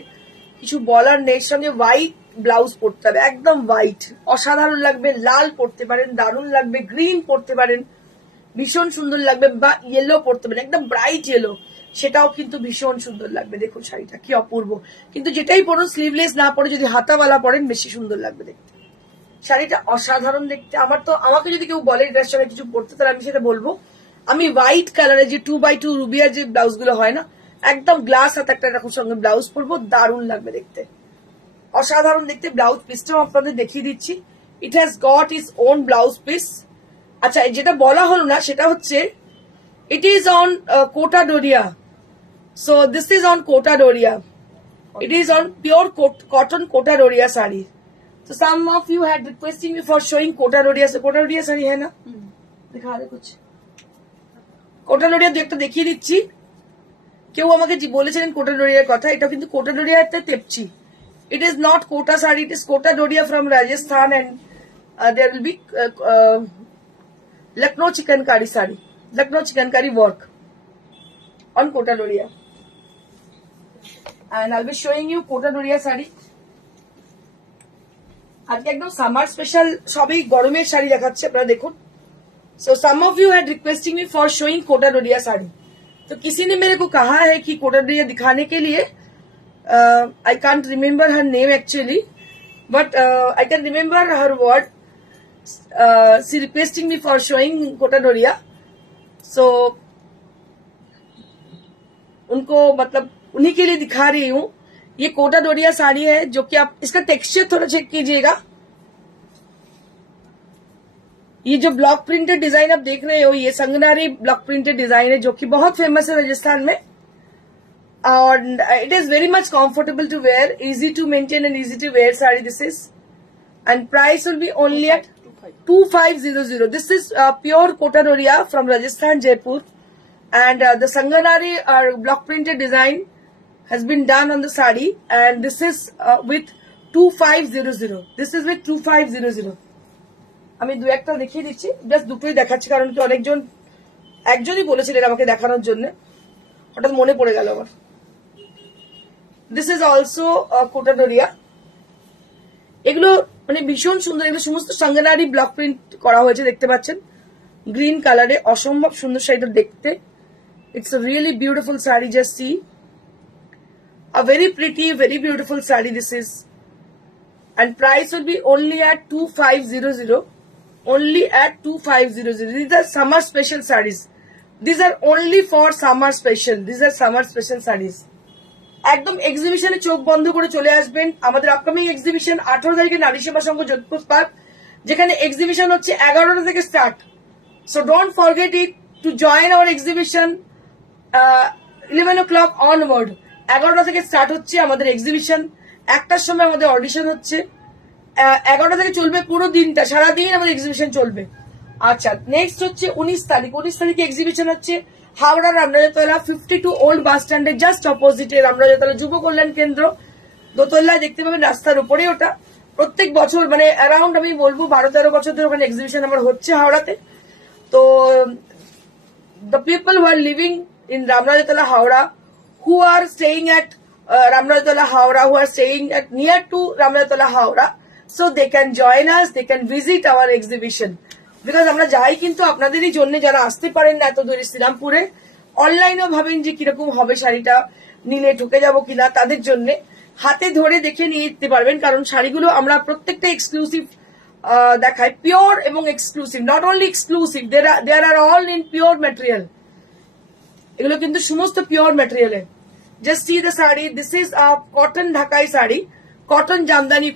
কিছু বলার নেই। সঙ্গে হোয়াইট ব্লাউজ পরতে হবে, একদম হোয়াইট, অসাধারণ লাগবে। লাল পরতে পারেন, দারুণ লাগবে। গ্রিন পরতে পারেন, ভীষণ সুন্দর লাগবে। বা ইয়েলো পরতে পারেন, একদম ব্রাইট ইয়েলো, সেটাও কিন্তু ভীষণ সুন্দর লাগবে। দেখুন শাড়িটা কি অপূর্ব। কিন্তু যেটাই পরুন, স্লিভলেস না পরে যদি হাতাওয়ালা পরেন বেশি সুন্দর লাগবে দেখতে। শাড়িটা অসাধারণ দেখতে। আমাকে যদি কেউ বলে এটার সঙ্গে কিছু পরতে, তাহলে আমি সেটা বলবো। আমি হোয়াইট কালারের যে 2x2 রুবিয়া যে ব্লাউজ গুলো হয় না, একদম গ্লাস হাতে একটা এরকম সঙ্গে ব্লাউজ পরবো, দারুণ লাগবে দেখতে, অসাধারণ দেখতে। ব্লাউজ পিসটাও আপনাদের দেখিয়ে দিচ্ছি। It has got is own blouse piece. আচ্ছা, যেটা বলা হলো না সেটা হচ্ছে it is on Kota Doria. So this is on Kota Doria. It is on pure cotton Kota Doria saree. So some of you had requesting me for showing Kota Doria. So Kota Doria saree है ना? दिखा दे कुछ। Kota Doria दो একটা দেখিয়ে দিচ্ছি। কেউ আমাকে বলেছিলেন Kota Doria এর কথা, এটা কিন্তু Kota Doria একটা তেপচি। It is not Kota saree, it is Kota Doria from Rajasthan, and there will be Lucknow chikankari saree, Lucknow chikankari work on Kota Doria. And I'll be showing you Kota Doria sari. আজকে একদম summer special, সবই গরমের শাড়ি দেখাচ্ছে, আপনারা দেখুন। So some of you had requesting me for showing Kota Doria sari. तो किसी ने मेरे को कहा है कि Kota Doria दिखाने के लिए, I can't remember her name actually, but I can remember her word. She requesting me for showing Kota Doria। So उनको मतलब उन्हीं के लिए दिखा रही हूँ। ये कोटा डोरिया साड़ी है, जो कि आप इसका टेक्सचर थोड़ा चेक कीजिएगा। ये जो ब्लॉक प्रिंटेड डिजाइन आप देख रहे हो, ये संगनारी ब्लॉक प्रिंटेड डिजाइन है, जो कि बहुत फेमस है राजस्थान में। और it is very much comfortable to wear, easy to maintain and easy to wear sari this is. And price will be only at 2500। This is pure Kota Doria from Rajasthan, Jaipur. And the Sanganari block printed design has been done on the sari, and this is with 2500. This is with 2500. আমি দু একটা দেখিয়ে দিচ্ছি, জাস্ট দুটোই দেখাচ্ছি, কারণ কি একজনই বলেছিলেন আমাকে দেখানোর জন্য, হঠাৎ মনে পড়ে গেল আমার। This is also Kota Doria. এগুলো মানে ভীষণ সুন্দর, এগুলো সমস্ত সাঙ্গানারি ব্লক প্রিন্ট করা হয়েছে, দেখতে পাচ্ছেন গ্রিন কালারে, অসম্ভব সুন্দর শাড়িটা দেখতে। It's a really beautiful saree, just see. A very pretty, very beautiful saree this is. And price will be only at 2500. Only at 2500. These are summer special sarees. These are only for summer special. These are summer special sarees. একদম এক্সিবিশনে চোখ বন্ধ করে চলে আসবেন। আমাদের upcoming exhibition 18 তারিখে নারী সেবা সংঘ যোধপুর পার্ক, যেখানে এক্সিবিশন হচ্ছে 11টা থেকে start. So don't forget it to join our exhibition 11 o'clock onward। 11টা থেকে স্টার্ট হচ্ছে আমাদের এক্সিবিশন, 1টার সময় আমাদের অডিশন হচ্ছে, 11টা থেকে চলবে পুরো দিনটা, সারাদিন আমাদের এক্সিবিশন চলবে। আচ্ছা, নেক্সট হচ্ছে 19 তারিখ। 19 তারিখে এক্সিবিশন হচ্ছে হাওড়া রামরাজতলা 52 ওল্ড বাস স্ট্যান্ডের জাস্ট অপোজিটে রামরাজতলা যুব কল্যাণ কেন্দ্র, দোতলায় দেখতে পাবেন, রাস্তার উপরে ওটা। প্রত্যেক বছর মানে অ্যারাউন্ড আমি বলবো 12-13 বছর ধরে ওখানে এক্সিবিশন আমার হচ্ছে হাওড়াতে। তো the people who are living in Ramrajatala Howrah, who are staying at Ramrajatala Howrah, who are staying at near to Ramrajatala Howrah, so they can join us, they can visit our exhibition, because আমরা যাই কিন্তু আপনাদেরই জন্য, যারা আসতে পারেন না এত দূরে শ্রীরামপুরে, অনলাইনেও ভাবেন যে কিরকম হবে শাড়িটা নিলে ঢুকে যাব কিনা, তাদের জন্য হাতে ধরে দেখে নিয়ে যেতে পারবেন। কারণ শাড়িগুলো আমরা প্রত্যেকটা এক্সক্লুসিভ দেখায়, পিওর এবং exclusive. Not only exclusive, there are all in pure material. এগুলো কিন্তু সমস্ত পিওর ম্যাটেরিয়ালে। Just see the sari, this is a cotton Dhakai sari, cotton Jamdani. You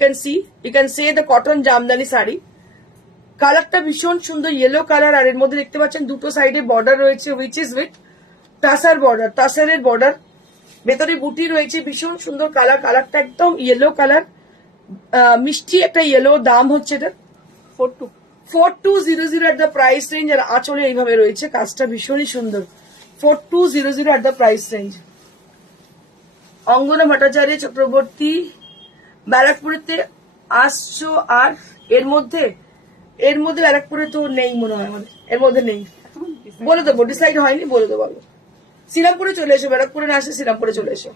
can say the cotton Jamdani sari. কালারটা ভীষণ সুন্দর ইয়েলো কালার, আর এর মধ্যে দেখতে পাচ্ছেন দুটো সাইডে বর্ডার রয়েছে which is with tussar border, টাসারের বর্ডার, ভেতরে বুটি রয়েছে, ভীষণ সুন্দর কালার। কালারটা একদম ইয়েলো কালার, মিষ্টি একটা ইয়েলো। দাম হচ্ছে এটা 4200 এট দ্য প্রাইস রেঞ্জ, আর আঁচলে এইভাবে রয়েছে, কাজটা ভীষণই সুন্দর। 4200 এট দ্য প্রাইস রেঞ্জ। অঙ্গনা ভট্টাচার্য চক্রবর্তী, ব্যারাকপুরেতে আসছো, আর এর মধ্যে ব্যারাকপুরে তো নেই মনে হয়, আমাদের এর মধ্যে নেই। বলে দেবো, ডিসাইড হয়নি, বলে দেবো। শ্রীরামপুরে চলে এসো, ব্যারাকপুরে না আসে শ্রীরামপুরে চলে এসো।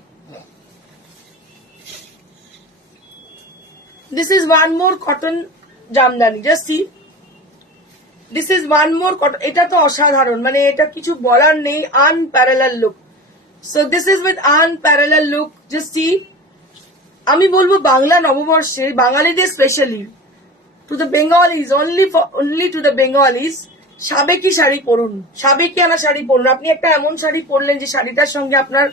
This is one more cotton Jamdani, just see. This is one more cotton, এটা তো অসাধারণ, মানে এটা কিছু বলার নেই, unparalleled look. So this is with unparalleled look, just see. আমি বলবো বাংলা নববর্ষে বাঙালিদের specially, to the Bengalis, only to the Bengalis, সাবেকি শাড়ি পরুন, সাবেকি আনা শাড়ি পরুন। আপনি একটা এমন শাড়ি পরলেন যে শাড়িটার সঙ্গে আপনার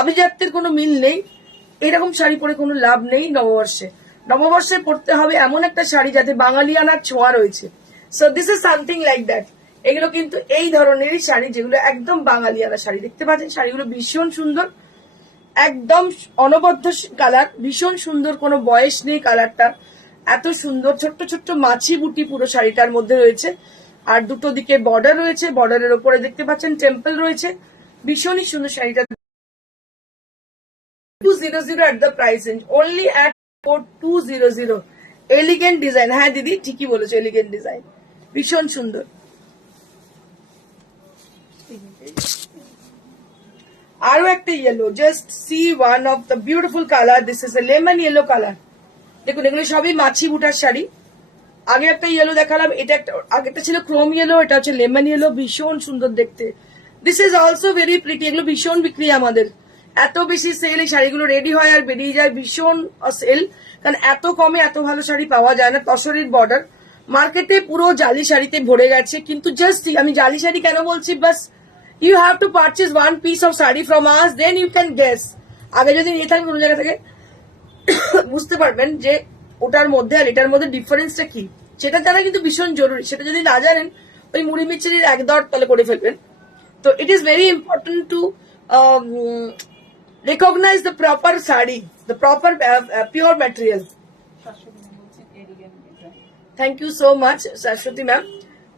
আভিজাত্যের কোনো মিল নেই, এরকম শাড়ি পরে কোনো লাভ নেই। নববর্ষে পরতে হবে এমন একটা শাড়ি যাতে বাঙালি আনার ছোঁয়া রয়েছে। So this is something like that. এগুলো কিন্তু এই ধরনেরই শাড়ি যেগুলো একদম বাঙালি আনা শাড়ি। দেখতে পাচ্ছেন শাড়িগুলো ভীষণ সুন্দর, একদম অনবদ্য কালার, ভীষণ সুন্দর, কোনো বয়স নেই কালারটা, এত সুন্দর। ছোট্ট ছোট্ট মাছি বুটি পুরো শাড়িটার মধ্যে রয়েছে, আর দুটো দিকে বর্ডার রয়েছে, বর্ডারের ওপরে দেখতে পাচ্ছেন টেম্পল রয়েছে, ভীষণই সুন্দর শাড়িটা। 200 at the price range, only at 4200. Elegant design, হ্যাঁ দিদি ঠিকই বলেছো, এলিগেন্ট ডিজাইন, ভীষণ সুন্দর। আরো একটা yellow, just see one of the beautiful colour, this is a lemon yellow colour. দেখুন এগুলো সবই মাছি বুটার শাড়ি। আগে একটা ইয়েলো দেখালাম, এটা একটা, আগেটা ছিল ক্রোম ইয়েলো, এটা হচ্ছে লেমন ইয়েলো, ভীষণ সুন্দর দেখতে। This is also very pretty, এগুলো ভীষণ বিক্রি আমাদের, এত বেশি সেল, এই শাড়িগুলো রেডি হয় আর বেরিয়ে যায়, ভীষণ সেল, কারণ এত কমে এত ভালো শাড়ি পাওয়া যায় না। তসরের বর্ডার, মার্কেটে পুরো জালি শাড়িতে ভরে গেছে, কিন্তু জাস্ট আমি জালি শাড়ি কেন বলছি, বাস you have to purchase one piece of sari from us, then you can guess. আগে যদি নিয়ে থাকেন কোনো জায়গা থেকে বুঝতে পারবেন যে ওটার মধ্যে আর এটার মধ্যে ডিফারেন্সটা কি, সেটা জানা কিন্তু ভীষণ জরুরি। সেটা যদি না জানেন, ওই মুড়ি মিচড়ির এক দর তলে করে ফেলবেন। তো ইট is very important to recognize the proper sari, the proper pure material. Thank you so much, Saraswati ma'am.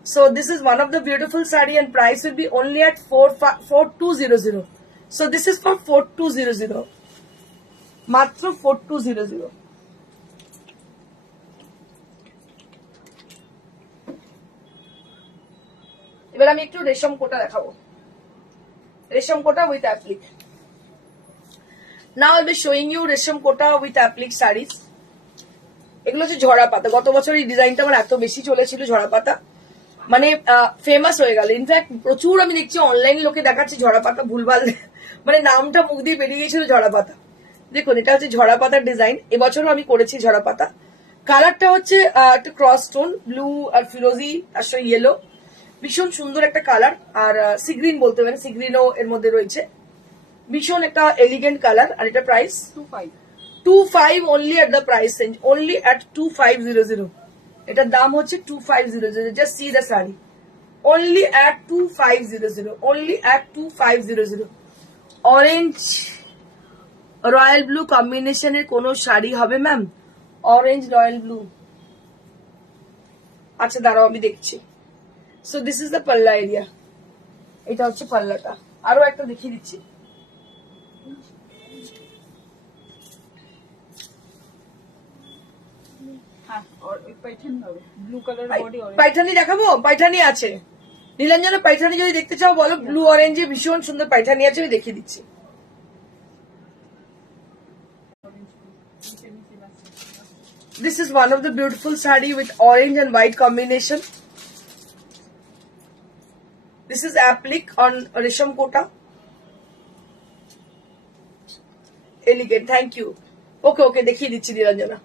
So this is one of the beautiful sari, and price will be only at 4200. So this is for 4200. মাত্র 4200. এবার আমি একটু রেশম কোটা দেখাবো, রেশম Kota with applique. Now I'll be showing you রেশম কোটা with applique sarees. এগুলো হচ্ছে ঝরা পাতা। গত বছর এই ডিজাইনটা আমার এত বেশি চলেছিল, ঝরা পাতা মানে ফেমাস হয়ে গেল। ইনফ্যাক্ট প্রচুর আমি দেখছি অনলাইন লোকে দেখাচ্ছে ঝরা পাতা, ভুলভাল মানে নামটা মুখ দিয়ে বেরিয়ে গিয়েছিল ঝরা পাতা। দেখুন এটা হচ্ছে ঝরা পাতার ডিজাইন, এবছরও আমি করেছি ঝরা পাতা। কালারটা হচ্ছে একটা ক্রস স্টোন, ব্লু আর ফিরোজি আর ইয়েলো, ভীষণ সুন্দর একটা কালার। আর সিগ্রিন বলতে পারেন, সিগ্রিনও এর মধ্যে রয়েছে, ভীষণ একটা এলিগেন্ট কালার। আর এটা price 25 only at the price range, only at 2500. এটার দাম হচ্ছে 2500. just see the saree, only at 2500, only at 2500. Orange royal blue কম্বিনেশনের কোন শাড়ি হবে ম্যাম? অরেঞ্জ রয়্যাল ব্লু, আচ্ছা দাঁড়াও আমি দেখছি। সো দিস ইজ দ্য পাল্লা এরিয়া, এটা হচ্ছে পাল্লাটা। আরো একটা দেখিয়ে দিচ্ছি, পাইঠানি দেখাবো, পাইঠানি আছে নীলাঞ্জনা, পাইঠানি যদি দেখতে চাও বলো, ব্লু অরেঞ্জে ভীষণ সুন্দর পাইঠানি আছে, আমি দেখিয়ে দিচ্ছি। This is one of the beautiful saree with orange and white combination. This is applique on resham kota. Elegant, thank you. Okay, দেখিয়ে দিচ্ছি Nilanjana.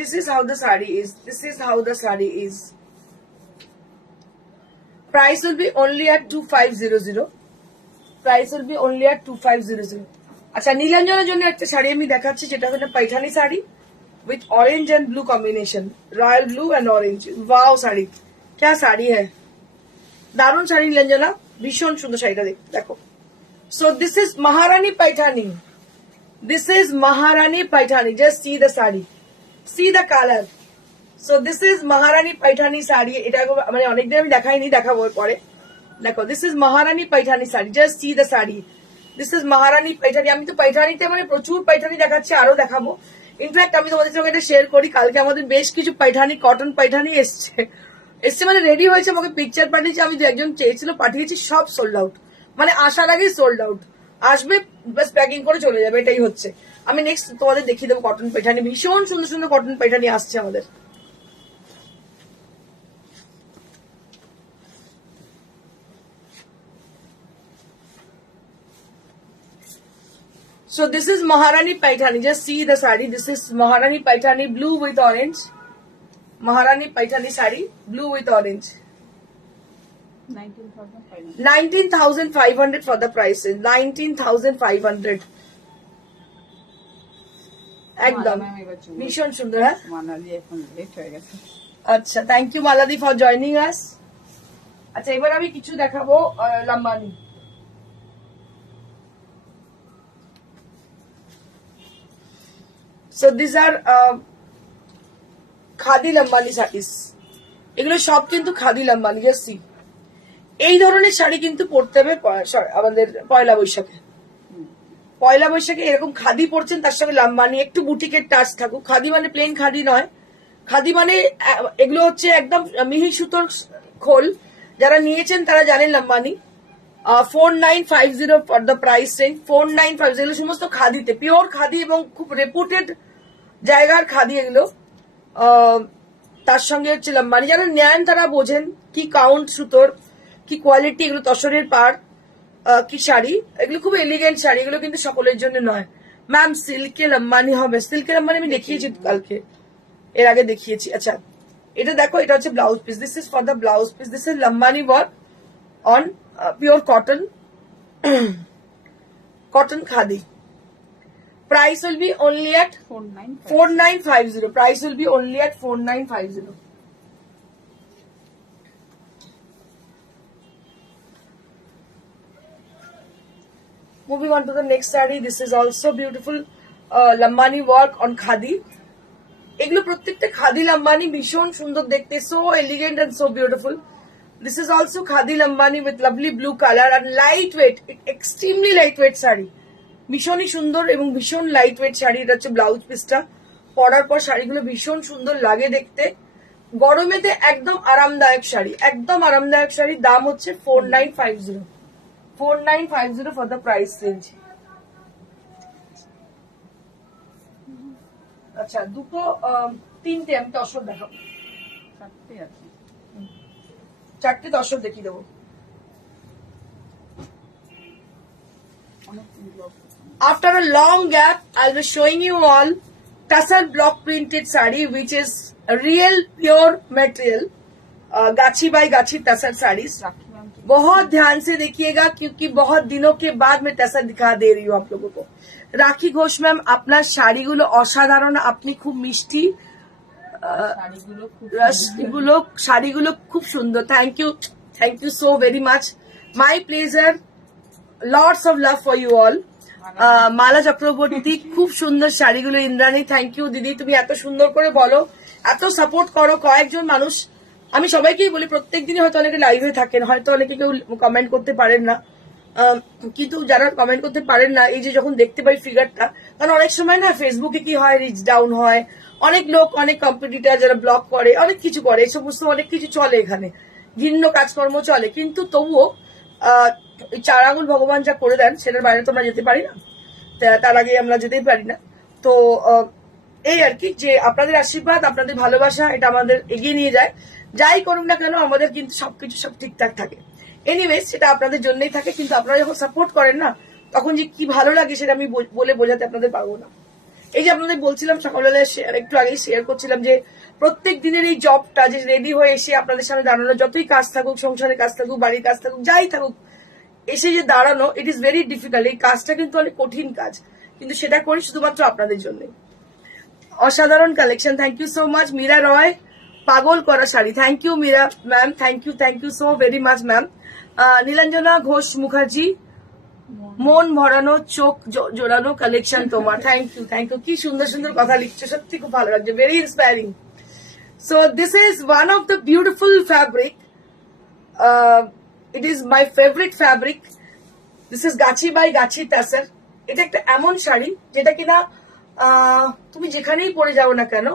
This is how the saree is. This is how the saree is. Price will be only at 2500. Price will be only at 2500. আচ্ছা, নীলাঞ্জনের জন্য একটা শাড়ি আমি দেখাচ্ছি, যেটা হচ্ছে Paithani sari with orange and blue combination, royal blue and orange. Wow sari, क्या শাড়ি হ্যাঁ, দারুণ শাড়ি নীলাঞ্জনা, ভীষণ সুন্দর শাড়িটা দেখো। So this is Maharani Paithani, this is Maharani Paithani, just see the sari, see the colour. So this is Maharani Paithani sari, এটা মানে অনেকদিন আমি দেখাইনি, দেখাবো পরে। দেখো, this is Maharani Paithani sari, just see the sari, this is Maharani Paithani. আমি তো পাইঠানিতে মানে প্রচুর পাইঠানি দেখাচ্ছি, আরো দেখাবো। ইনফ্যাক্ট আমি তোমাদের সঙ্গে এটা শেয়ার করি, কালকে আমাদের বেশ কিছু পাইঠানি, কটন পাইঠানি এসছে মানে রেডি হয়েছে, আমাকে পিকচার পাঠিয়েছে, আমি যে একজন চেয়েছিল পাঠিয়েছি, সব সোল্ড আউট, মানে আসার আগেই সোল্ড আউট। আসবে বাস প্যাকিং করে চলে যাবে, এটাই হচ্ছে। আমি নেক্সট তোমাদের দেখিয়ে দেবো কটন পাইঠানি, ভীষণ সুন্দর সুন্দর কটন পাইঠানি আসছে আমাদের। So this is Maharani Paithani. Just see the sari. This is Maharani Paithani, blue with orange. Maharani Paithani sari, blue with orange. 19,500. 19,500 for the prices. 19,500. একদম ম্যাম এবার চলে ভীষণ সুন্দর। হ্যাঁ, মানালি এখন লেট হয়ে গেছে। আচ্ছা, থ্যাংক ইউ মালাদি ফর জয়নিং আস। আচ্ছা, এবার আমি কিছু দেখাবো Lambani. So these are khadi Lambani saris, এগুলো সব কিন্তু খাদি লাম্বানি। জাস্ট এই ধরনের শাড়ি কিন্তু পরতে হবে আমাদের পয়লা বৈশাখে। পয়লা বৈশাখে এরকম খাদি পরছেন, তার সঙ্গে লাম্বানি, একটু বুটিকের টাচ থাকুক। খাদি মানে প্লেন খাদি নয়, খাদি মানে এগুলো হচ্ছে একদম মিহি সুতোর খোল। যারা নিয়েছেন তারা জানেন লাম্বানি। 4950 ফর দ্য প্রাইস রেঞ্জ, 4950, সমস্ত খাদিতে, পিওর খাদি এবং খুব রেপুটেড জায়গার খাদি এগুলো। তার সঙ্গে হচ্ছে লাম্বানি, যারা নেন তারা বোঝেন কি কাউন্ট সুতোর, কি কোয়ালিটি, এগুলো তসরের পাড়, কি শাড়ি, এগুলো খুব এলিগেন্ট শাড়ি, এগুলো কিন্তু সকলের জন্য নয়। ম্যাম সিল্কে লাম্বানি হবে, সিল্কের লাম্বানি আমি দেখিয়েছি কালকে, এর আগে দেখিয়েছি। আচ্ছা, এটা দেখো, এটা হচ্ছে blouse piece, this is for the blouse piece, this is Lambani work on pure cotton, cotton khadi. Price will be only at 4950. Price will be only at 4950. Moving on to the next saree. This is also beautiful lambani work on khadi. এগুলো প্রত্যেকটা খাদি লাম্বানি, ভীষণ সুন্দর দেখতে, so elegant and so beautiful. This is also khadi lambani with lovely blue color and lightweight, extremely lightweight sari, ভীষণই সুন্দর এবং ভীষণ লাইটওয়েট শাড়ি। এটা হচ্ছে ব্লাউজ পিসটা, পরার পর শাড়িগুলো ভীষণ সুন্দর লাগে দেখতে, গরমেতে একদম আরামদায়ক শাড়ি, একদম আরামদায়ক শাড়ি। দাম হচ্ছে 4950, 4950 ফর দ্য প্রাইস রেঞ্জ। আচ্ছা, দুটো তিনটে আমি তসর দেখাবো, চারটে আছে, চারটে তসর দেখিয়ে দেবো। অনেক blog. After a long gap, I'll be showing you all tassel block printed sari, which is a real pure material, गाछी बाई गाछी tassel sarees। রাখি ম্যাম बहुत ध्यान से देखिएगा, क्योंकि बहुत दिनों के बाद मैं टसर दिखा दे रही हूँ आप लोगों को। রাখি ঘোষ ম্যাম, আপনার শাড়িগুলো অসাধারণ, আপনি খুব মিষ্টি, শাড়িগুলো খুব সুন্দর। Thank you so very much, my pleasure, lots of love for you all. Mala Chakraborty, খুব সুন্দর শাড়িগুলো। ইন্দ্রাণী, থ্যাংক ইউ দিদি, তুমি এত সুন্দর করে বলো, এত সাপোর্ট করো। কয়েকজন মানুষ, আমি সবাইকেই বলি, প্রত্যেক দিনই হয়তো অনেকে লাইভে থাকেন, হয়তো অনেকে কেউ কমেন্ট করতে পারেন না, কিন্তু যারা কমেন্ট করতে পারেন না, এই যে যখন দেখতে পাই ফিগারটা, কারণ অনেক সময় না ফেসবুকে কি হয়, রিচ ডাউন হয়, অনেক লোক, অনেক কম্পিটিটর যারা ব্লগ করে, অনেক কিছু করে, এই সমস্ত অনেক কিছু চলে এখানে, ভিন্ন কাজকর্ম চলে, কিন্তু তবুও চার আঙুল ভগবান যা করে দেন সেটার বাইরে তো আমরা যেতে পারি না, তার আগে আমরা যেতেই পারি না। তো এই আর কি, যে আপনাদের আশীর্বাদ, আপনাদের ভালোবাসা, এটা আমাদের এগিয়ে নিয়ে যায়। যাই করুন না কেন, আমাদের কিন্তু সবকিছু সব ঠিকঠাক থাকে। এনিওয়েজ, সেটা আপনাদের জন্যই থাকে, কিন্তু আপনারা যখন সাপোর্ট করেন না, তখন যে কি ভালো লাগে সেটা আমি বলে বোঝাতে আপনাদের পারবো না। এই যে আপনাদের বলছিলাম সকালবেলায়, একটু আগেই শেয়ার করছিলাম যে প্রত্যেক দিনের এই জবটা, যে রেডি হয়ে এসে আপনাদের সামনে দাঁড়ানো, যতই কাজ থাকুক, সংসারের কাজ থাকুক, বাড়ির কাজ থাকুক, যাই থাকুক, এসে যে দাঁড়ানো, ইট ইজ ভেরি ডিফিকাল্ট। এই কাজটা কিন্তু অনেক কঠিন কাজ, কিন্তু সেটা করি শুধুমাত্র আপনাদের জন্য। অসাধারণ collection, thank you so much. Meera Roy, পাগল করা শাড়ি, thank you Meera ma'am, thank you so very much ma'am. Nilanjana Ghosh Mukherjee, মন ভরানো চোখ জোড়ানো কালেকশন তোমার, থ্যাংক ইউ। কি সুন্দর সুন্দর কথা লিখছো, সত্যি খুব ভালো লাগছে, very inspiring. So this is one of the beautiful fabric, it is my favourite fabric. This is Gachhi by Gachhi tussar. এটা একটা এমন শাড়ি যেটা কিনা তুমি যেখানেই পরে যাও না কেন,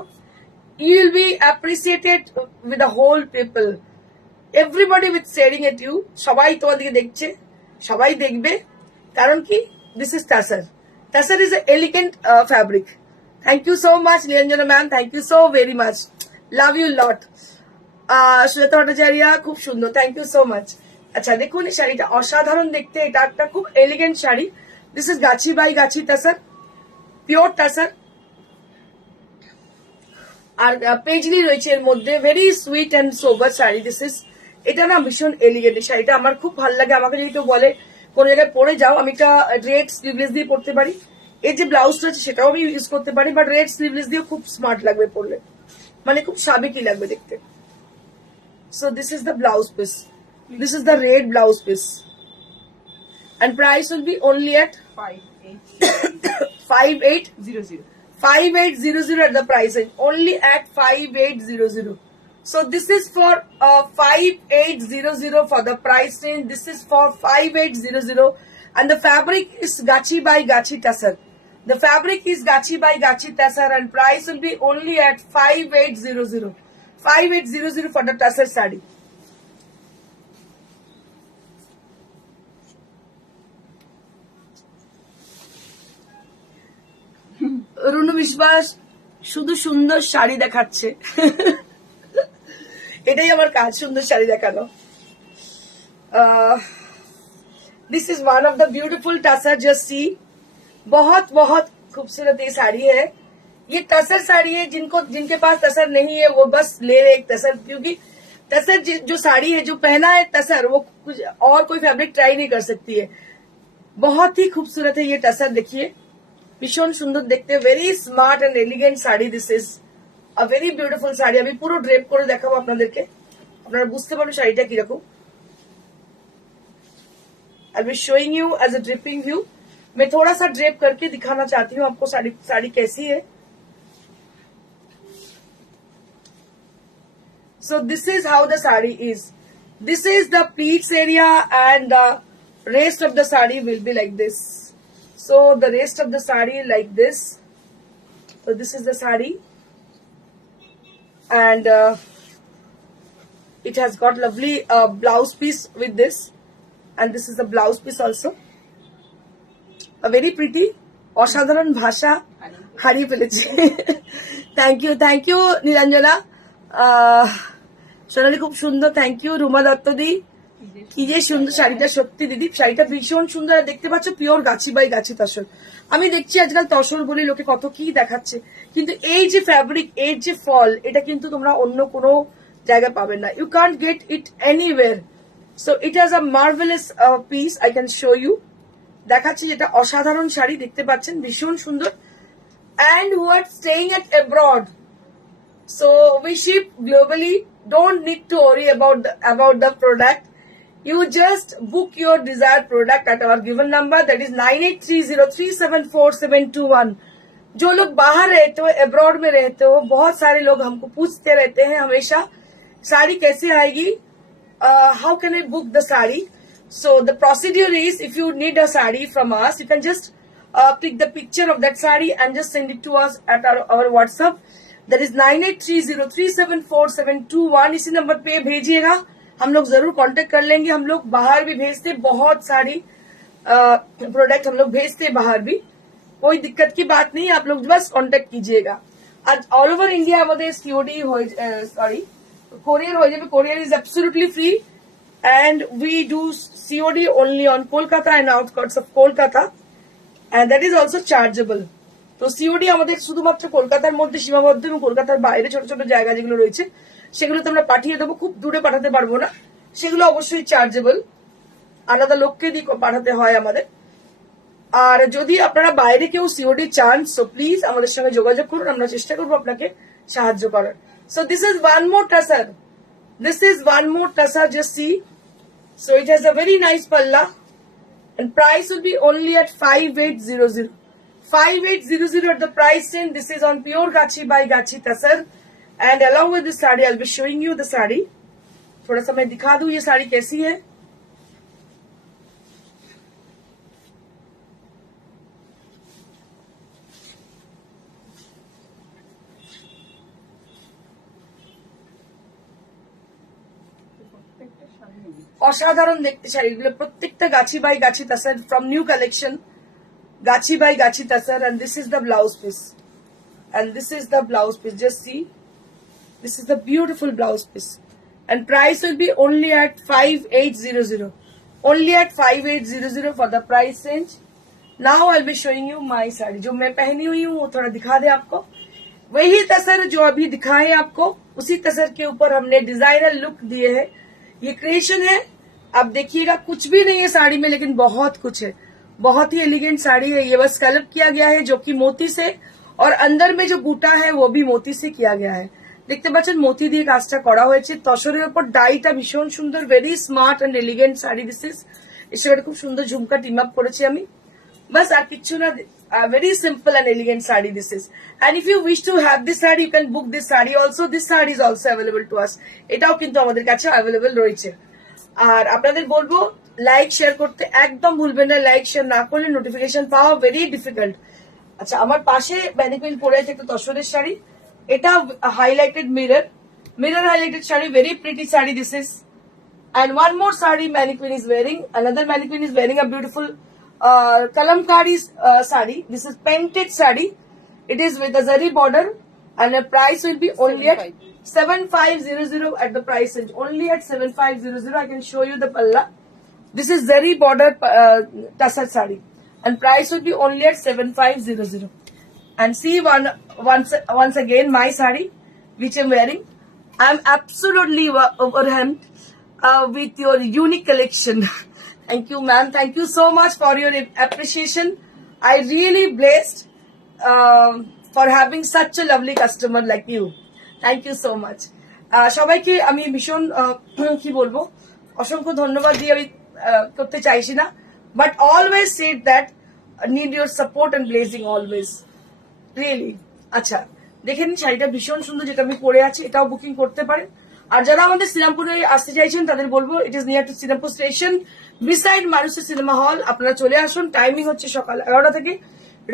you will be appreciated with the whole people. Everybody with staring at you, সবাই তোমার দিকে দেখছে, সবাই দেখবে, কারণ কি this is tassar. Tassar is an elegant fabric. Thank you so much Niranjana ma'am, thank you so very much, love you lot. Sujata ভট্টাচার্য, খুব সুন্দর, থ্যাংক ইউ সো মাচ। আচ্ছা দেখুন এই শাড়িটা অসাধারণ দেখতে, এটা একটা খুব elegant sari. This is Gachhi by Gachhi tussar, pure tussar, আর পেজলি রয়েছে এর মধ্যে, very sweet and sober sari. This is, এটা না ভীষণ এলিগেন্ট শাড়িটা, আমার খুব ভালো লাগে। আমাকে যদি কেউ বলে কোনো জায়গায় পরে যাও, আমি একটা রেড স্লিভলেস দিয়ে পড়তে পারি, এর যে ব্লাউজটা আছে সেটাও আমি ইউজ করতে পারি, বাট রেড স্লিভলেস দিয়েও খুব স্মার্ট লাগবে পরলে, মানে খুব সাবেকি লাগবে দেখতে। So this is the blouse piece, this is the red blouse piece, and price will be only at 5800. 5800 at the price, only at 5800. So this is for 5800 for the price range. This is for 5800, and the fabric is Gachi by Gachi Tassar. The fabric is Gachi by Gachi Tassar, and price will be only at 5800. 5800 for the Tassar sari. Runu বিশ্বাস শুধু সুন্দর শাড়ি দেখাচ্ছে, এটাই আমার কাজ, সুন্দর শাড়ি দেখানো। This is one of the beautiful tussar, just see, बहुत बहुत खूबसूरत ये साड़ी है। ये टसर साड़ी है, जिनके पास टसर नहीं है वो बस ले ले एक टसर, क्योंकि टसर जो साड़ी है, जो पहना है टसर, वो कुछ और कोई फैब्रिक ट्राई नहीं कर सकती है। बहुत ही खूबसूरत है ये टसर, देखिए ভীষণ সুন্দর দেখতে, very smart and elegant sari. This is a very beautiful sari. আমি পুরো ড্রেপ করে দেখাবো আপনাদেরকে, আপনারা বুঝতে পারবেন শাড়িটা কিরকম। I be showing you as a draping view. मैं थोड़ा सा ड्रेप करके दिखाना चाहती हूँ आपको साड़ी कैसी है। So this is how the sari is. This is the pleats area, and the rest of the sari will be like this. So the rest of the sari like this. So this is the sari, and it has got lovely blouse piece with this, and this is the blouse piece also. A very pretty, অসাধারণ ভাষা হারিয়ে ফেলেছে। Thank you Nilanjana. সোনালি খুব সুন্দর, thank you. Ruma দত্ত দি, কি যে সুন্দর শাড়িটা, সত্যি দিদি শাড়িটা ভীষণ সুন্দর। দেখতে পাচ্ছ পিওর গাছি বাই গাছি তসর। আমি দেখছি আজকাল তসর বলে লোকে কত কি দেখাচ্ছে, কিন্তু এই যে ফ্যাব্রিক, এর যে ফল, এটা কিন্তু তোমরা অন্য কোনো জায়গায় পাবে না। You can't get it anywhere. So it has a marvellous piece, I can show you. দেখাচ্ছি, যেটা অসাধারণ শাড়ি, দেখতে পাচ্ছেন ভীষণ সুন্দর। And who are staying at abroad, so we ship globally, don't need to worry about the product. You just book your desired product at our given number, that is 9830374721. जो लोग बाहर रहते हो, अब्रॉड में रहते हो, बहुत सारे लोग हमको पूछते रहते हैं हमेशा, साड़ी कैसे आएगी, how can I book the sari? So the procedure is, if you need a sari from us, you can just click the picture of that sari and just send it to us at our WhatsApp. That is 9830374721. इसी नंबर पे भेजिएगा, हम लोग जरूर कांटेक्ट कर लेंगे। हम लोग बाहर भी भेजते, बहुत सारी प्रोडक्ट हम लोग भेजते बाहर भी, कोई दिक्कत की बात नहीं, आप लोग बस कांटेक्ट कीजिएगा। आज ऑल ओवर इंडिया আমাদের সিওডি কোরিয়ার হয়ে যাবে। কোরিয়ার is absolutely free, and we do COD only on Kolkata and outskirts of Kolkata, and that is also chargeable. তো সিওডি আমাদের শুধুমাত্র কলকাতার মধ্যে সীমাবদ্ধ, এবং কলকাতার বাইরে ছোট ছোট জায়গা যেগুলো রয়েছে সেগুলো তো আমরা পাঠিয়ে দেবো, খুব দূরে পাঠাতে পারবো না, সেগুলো অবশ্যই চার্জেবল। আলাদা লোককে দিয়ে পাঠাতে হয় আমাদের। আর যদি আপনারা বাইরে কেউ সিওডি চান, সো প্লিজ আমাদের সঙ্গে যোগাযোগ করুন, আমরা চেষ্টা করবো আপনাকে সাহায্য করার। So this is one more tussar, this is one more tussar, just see. So it has a very nice পাল্লা and price will be only at 5800. 5800 at the price range. This is on pure Gachi by Gachi Tasar, and along with this sari I'll be showing you the sari. थोड़ा सा मैं दिखा दूं ये साड़ी कैसी है। প্রত্যেকটা শাড়ি নেই। অসাধারণ দেখতে শাড়িগুলো প্রত্যেকটা গাছি বাই গাছি তাসার from new collection, Gachhi by গাছি তাসার। and this is the blouse piece, and this is the blouse piece, just see, this is the beautiful blouse piece, and price will be only at 5800, only at 5800 for the price range। now I'll be showing you my sari जो मैं पहनी हुई हूँ, वो थोड़ा दिखा दे आपको। वही तसर जो अभी दिखाए आपको, उसी तसर के ऊपर हमने डिजाइनर लुक दिए हैं। ये क्रिएशन है, आप देखिएगा कुछ भी नहीं है साड़ी में, लेकिन बहुत कुछ है। बहुत ही एलिगेंट साड़ी है। ये बस स्कैल्प किया गया है जो कि मोती से, और अंदर में जो बूटा है वो भी मोती से किया गया है। দেখতে পাচ্ছেন মতি দিয়ে কাজটা করা হয়েছে। তসরের উপর ডাইটা ভীষণ সুন্দর, very smart and elegant sari this is. এর সাথে খুব সুন্দর ঝুমকা টিম আপ করেছি আমি, বাস আর কিচ্ছু না। Very simple and elegant sari this is. And if you wish to have this sari, you can book this sari also. This sari is also available to us. এটাও কিন্তু আমাদের কাছে অ্যাভেলেবল রয়েছে। আর আপনাদের বলবো লাইক শেয়ার করতে একদম ভুলবেন না। লাইক শেয়ার না করলে নোটিফিকেশন পাওয়া ভেরি ডিফিকাল্ট। আচ্ছা, আমার পাশে ম্যানিকুইন পরে আছে একটা তসরের শাড়ি, এটা highlighted mirror highlighted sari, very pretty sari this is. and one more sari mannequin is wearing, another mannequin is wearing a beautiful kalamkari sari. This is painted sari, it is with a zari border, and the price will be only at 7500 at the price range, only at 7500. I can show you the palla. This is zari border tassar sari, and price will be only at 7500. And see once again my sari which I'm wearing. I'm absolutely overwhelmed with your unique collection. Thank you, ma'am. Thank you so much for your appreciation. I really blessed for having such a lovely customer like you. Thank you so much. সবাইকে আমি ভীষণ কি বলবো, অসংখ্য ধন্যবাদ দিয়ে আমি করতে চাইছি না, but always said that need your support and blessing always, really. আচ্ছা, দেখেন শাড়িটা ভীষণ সুন্দর, যেটা আমি পরে আছি, এটাও বুকিং করতে পারেন। আর যারা আমাদের শ্রীরামপুরে আসতে চাইছেন তাদের বলবো, it is near to Serampore station, beside Marusi cinema hall. আপনারা চলে আসুন। টাইমিং হচ্ছে সকাল 11টা থেকে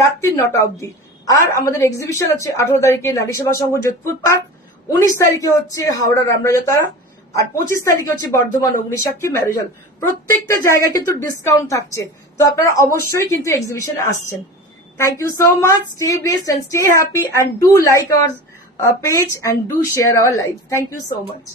রাত্রি 9টা অবধি। আর আমাদের এক্সিবিশন হচ্ছে 18 তারিখে নারী সেবা সংঘ যোধপুর পার্ক, 19 তারিখে হচ্ছে হাওড়া রামরাজাতারা, আর 25 তারিখে হচ্ছে বর্ধমান অগ্নিসাক্ষী ম্যারেজ হল। প্রত্যেকটা জায়গায় কিন্তু ডিসকাউন্ট থাকছে, তো আপনারা অবশ্যই কিন্তু এক্সিবিশনে আসছেন। Thank you so much. Stay blessed and stay happy, and do like our page and do share our live. Thank you so much.